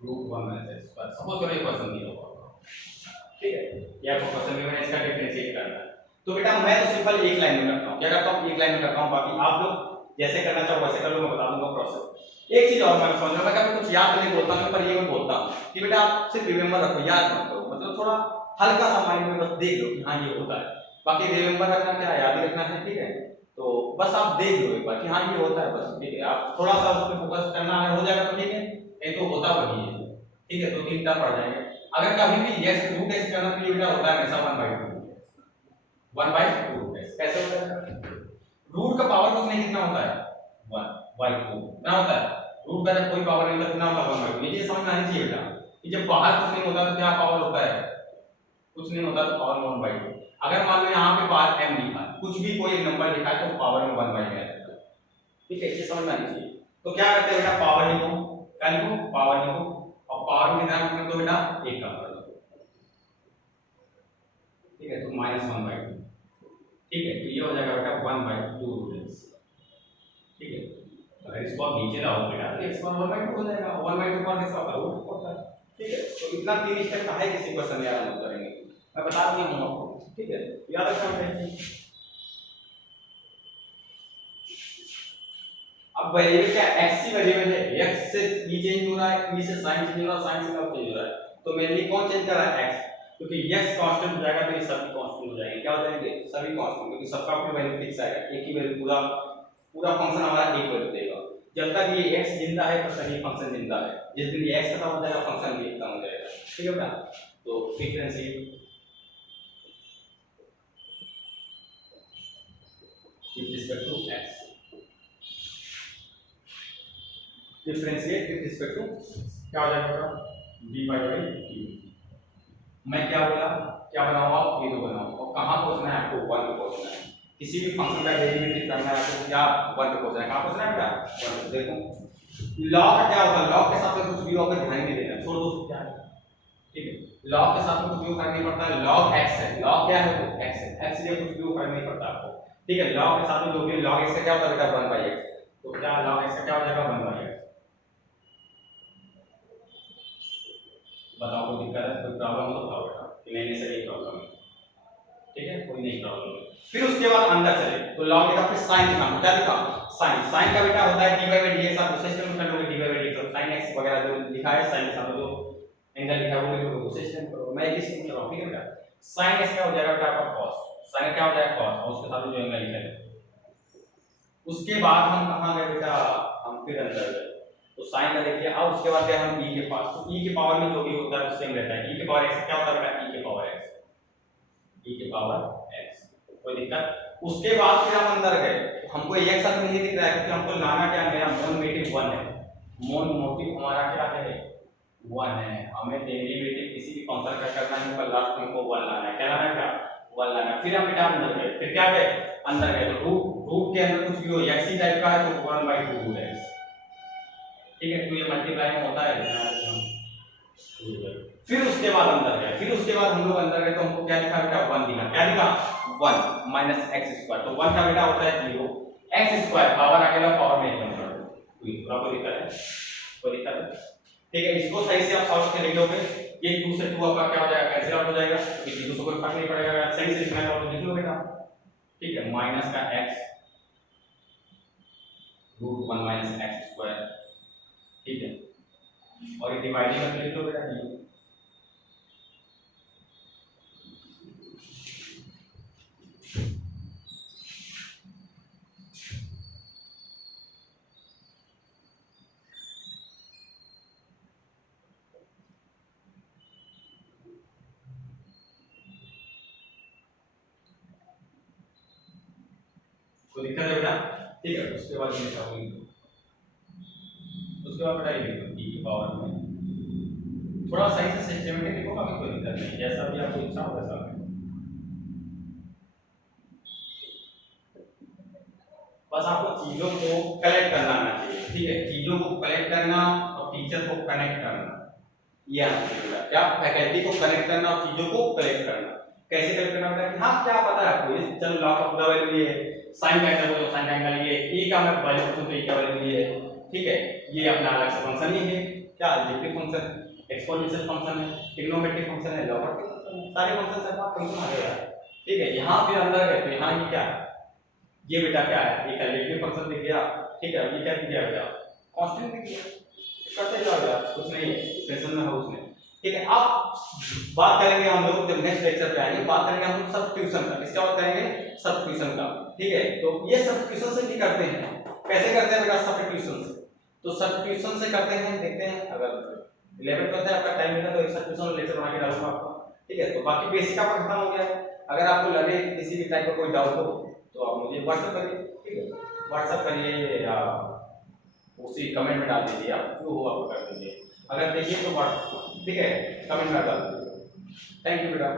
√1 - x, सपोज करो एक क्वेश्चन दिया होगा, ठीक है। या आपको क्वेश्चन में मैंने इसका डिफरेंशिएट करना है, तो बेटा मैं तो सिंपल एक लाइन में करता हूँ, क्या करता हूँ एक लाइन में करता हूँ, बाकी आप लोग जैसे करना चाहो वैसे कर लो, मैं बता दूंगा प्रोसेस। एक चीज और मैं समझ रहा हूं, मैं कभी कुछ याद नहीं बोलता हूं, पर ये मैं बोलता हूं कि बेटा आप सिर्फ रिमेंबर रखो, याद मत करो, मतलब थोड़ा हल्का सा माइंड में बस देख लो कि हाँ ये होता है, बाकी रिमेंबर रखना क्या याद ही रखना है, ठीक है। तो बस आप देख लो एक बार कि हाँ ये होता है, बस ठीक है। आप थोड़ा सा उस पर फोकस करना है, हो जाएगा तो ठीक है, नहीं तो होता वही है, ठीक है। तो 3 टर्म पड़ जाएंगे। अगर कभी भी x √x करना तो ये बेटा होता है हमेशा 1/2 कैसे होता है, रूट का पावर कुछ नहीं, कितना होता है 1/2, क्या होता है रूट का, जब कोई पावर नहीं होता कितना होता है 1/2। ये समझ में आनी चाहिए बेटा कि जब बाहर कुछ नहीं होता तो क्या पावर होता है, कुछ नहीं होता तो पावर में 1/2। अगर मान लो यहाँ पे पावर m लिखा है, कुछ भी कोई नंबर लिखा है तो पावर में 1/2 आ जाता है, ठीक है, ये समझ में आनी चाहिए। तो क्या करते हैं बेटा, पावर लिखो, क्या लिखो, पावर लिखो, और पावर में कितना कर दो बेटा, 1 का कर दो, ठीक है, तो -1/2, ठीक है, तो ये हो जाएगा बेटा 1/2 रूट, ठीक है। अगर इसको आप नीचे लाओ बेटा तो x 1/2 हो जाएगा, 1/2 पर कैसा होगा, रूट होता है, ठीक है। तो इतना 3 स्टेप का है, किसी क्वेश्चन में याद मत करेंगे, मैं बता दिया हूं आपको, ठीक है, याद रखना बेटा। अब वेरिएबल क्या, x ही वेरिएबल है, x से e चेंज हो रहा है, e से sin चेंज हो रहा है, sin से cos चेंज हो रहा है, तो मेनली कौन चेंज कर रहा है, x, क्योंकि x कांस्टेंट हो जाएगा तो ये सभी कांस्टेंट हो जाएंगे, क्या हो जाएंगे, सभी कांस्टेंट, क्योंकि सबका अपनी वैल्यू फिक्स आएगा, एक ही वैल्यू, पूरा पूरा फंक्शन हमारा एक वैल्यू देगा। जब तक ये x जिंदा है तब तक ये फंक्शन जिंदा है, जिस दिन ये x खत्म हो जाएगा फंक्शन भी खत्म हो जाएगा, ठीक है बेटा। तो differentiate with respect to x, differentiate with respect to क्या हो जाएगा, dy/dt। मैं क्या बोला, क्या बनाऊंगा, ये तो बनाऊंगा, और कहां पहुंचना है आपको, 1 पे पहुंचना है, किसी भी फंक्शन का डेरिवेटिव करना है आपको, क्या 1 पे पहुंचना है, कहां पहुंचना है बेटा, 1 पे। देखो लॉग का क्या होता है, लॉग के साथ में कुछ भी होगा ध्यान नहीं देना, छोड़ दो क्या है, ठीक है, लॉग के साथ में कुछ भी फर्क नहीं पड़ता, लॉग x है, लॉग क्या है, वो x है, x से कुछ भी फर्क नहीं पड़ता आपको, ठीक है। लॉग के साथ में जो भी log x का क्या होता है बेटा, 1/x, तो क्या log x का क्या हो जाएगा, 1/x। बताओ कोई दिक्कत है, कोई प्रॉब्लम हो तो बताओ बेटा, कि नहीं सही प्रॉब्लम है, ठीक है, कोई नहीं प्रॉब्लम है। फिर उसके बाद अंदर चले तो log लिखा, फिर sin लिखा, क्या लिखा, sin, sin का बेटा होता है dy/dx, आप दूसरे स्टेप में कर लोगे dy/dx, तो sin x वगैरह जो लिखा है sin के साथ जो एंगल लिखा है वो लिखोगे, दूसरे स्टेप में करोगे, मैं एक स्टेप कर रहा हूं, ठीक है बेटा। sin x क्या हो जाएगा बेटा आपका cos, sin क्या हो जाएगा cos, और उसके साथ जो एंगल लिखा है। उसके बाद हम कहां गए बेटा, हम फिर अंदर गए, तो sin का देखिए, अब उसके बाद गए हम e के पास, तो e के पावर में जो भी होता है सेम रहता है, e के पावर x क्या होता है बेटा, e के पावर x, e के पावर x, कोई दिक्कत। उसके बाद फिर हम अंदर गए, हमको एक साथ नहीं दिख रहा है, क्योंकि हमको लाना क्या, मेरा मोन मोटिव 1 है, मोन मोटिव हमारा क्या है, 1 है, हमें डेरिवेटिव किसी भी फंक्शन का करना है, उसका लास्ट में हमको 1 लाना है, क्या लाना है बेटा, 1 लाना है। फिर हम बेटा अंदर गए, फिर क्या गए, अंदर गए, तो रूट के अंदर कुछ भी हो x ही टाइप का है तो 1/2 रूट x, ठीक है, तो ये मल्टीप्लाई में होता है, फिर उसके बाद अंदर गए, फिर उसके बाद हम लोग अंदर गए तो हमको क्या दिखा बेटा, 1 दिखा, क्या दिखा, 1 माइनस x², तो 1 का बेटा होता है 0, x² पावर अकेला पावर में एकदम कर दो, कोई दिक्कत है, कोई दिक्कत है, ठीक है। इसको सही से आप सॉल्व करके लिख लोगे, ये 2 से 2 आपका क्या हो जाएगा, कैंसिल आउट हो जाएगा, क्योंकि 2 से कोई फर्क नहीं पड़ेगा, सही से लिखना है तो लिख लो बेटा, ठीक है, माइनस का x √1 - x², ठीक है, और ये डिवाइडिंग करके लिख लो बेटा, कोई दिक्कत है बेटा, ठीक है। उसके बाद ये सब लिख दो, उसके बाद बेटा ये लिख दो e की पावर में, थोड़ा सही से सिस्टमेटिक लिखो, बाकी कोई दिक्कत नहीं, जैसा भी आपको इच्छा हो वैसा लिखो, बस आपको चीजों को कलेक्ट करना आना चाहिए, ठीक है, चीजों को कलेक्ट करना और टीचर को कनेक्ट करना, ये आना चाहिए, क्या, फैकल्टी को कनेक्ट करना और चीजों को कलेक्ट करना। कैसे कलेक्ट करना बेटा, कि हाँ क्या पता है आपको, ये चलो लॉग का पूरा वैल्यू ये है, साइन का एंगल बोलो साइन का एंगल ये, e का मैं वैल्यू पूछूं तो e का वैल्यू ये है, ठीक है, ये अपना अलग से फंक्शन ही है, क्या अलजेब्रिक फंक्शन, एक्सपोनेंशियल फंक्शन है, ट्रिग्नोमेट्रिक फंक्शन है, लॉगरिथमिक फंक्शन है, सारे फंक्शन से आप फंक्शन आ गया, ठीक है। यहां फिर अंदर गए तो यहां ये क्या है, ये बेटा क्या है, एक अलजेब्रिक फंक्शन दिख गया, ठीक है, ये क्या दिख गया बेटा, कांस्टेंट दिख गया, करते जाओ यार, कुछ नहीं है, टेंशन में हो उसमें, ठीक है। अब बात करेंगे हम लोग जब नेक्स्ट लेक्चर पे आएंगे, बात करेंगे हम लोग सब्स्टिट्यूशन का, इसका बात करेंगे सब्स्टिट्यूशन का, ठीक है। तो ये सब्स्टिट्यूशन से भी करते हैं, कैसे करते हैं बेटा, सब्स्टिट्यूशन से, तो सब्स्टिट्यूशन से करते हैं, देखते हैं, अगर 11 करते हैं आपका टाइम मिला तो एक सब्स्टिट्यूशन लेक्चर बना के डालूंगा आपको, ठीक है। तो बाकी बेसिक आपका खत्म हो गया, अगर आपको लगे किसी भी टाइप का कोई डाउट हो तो आप मुझे व्हाट्सएप करिए, ठीक है, व्हाट्सएप करिए या उसी कमेंट में डाल दीजिए, आप जो हो आपको कर दीजिए, अगर देखिए तो व्हाट्सएप, ठीक है, कमेंट में डाल दीजिए। थैंक यू बेटा।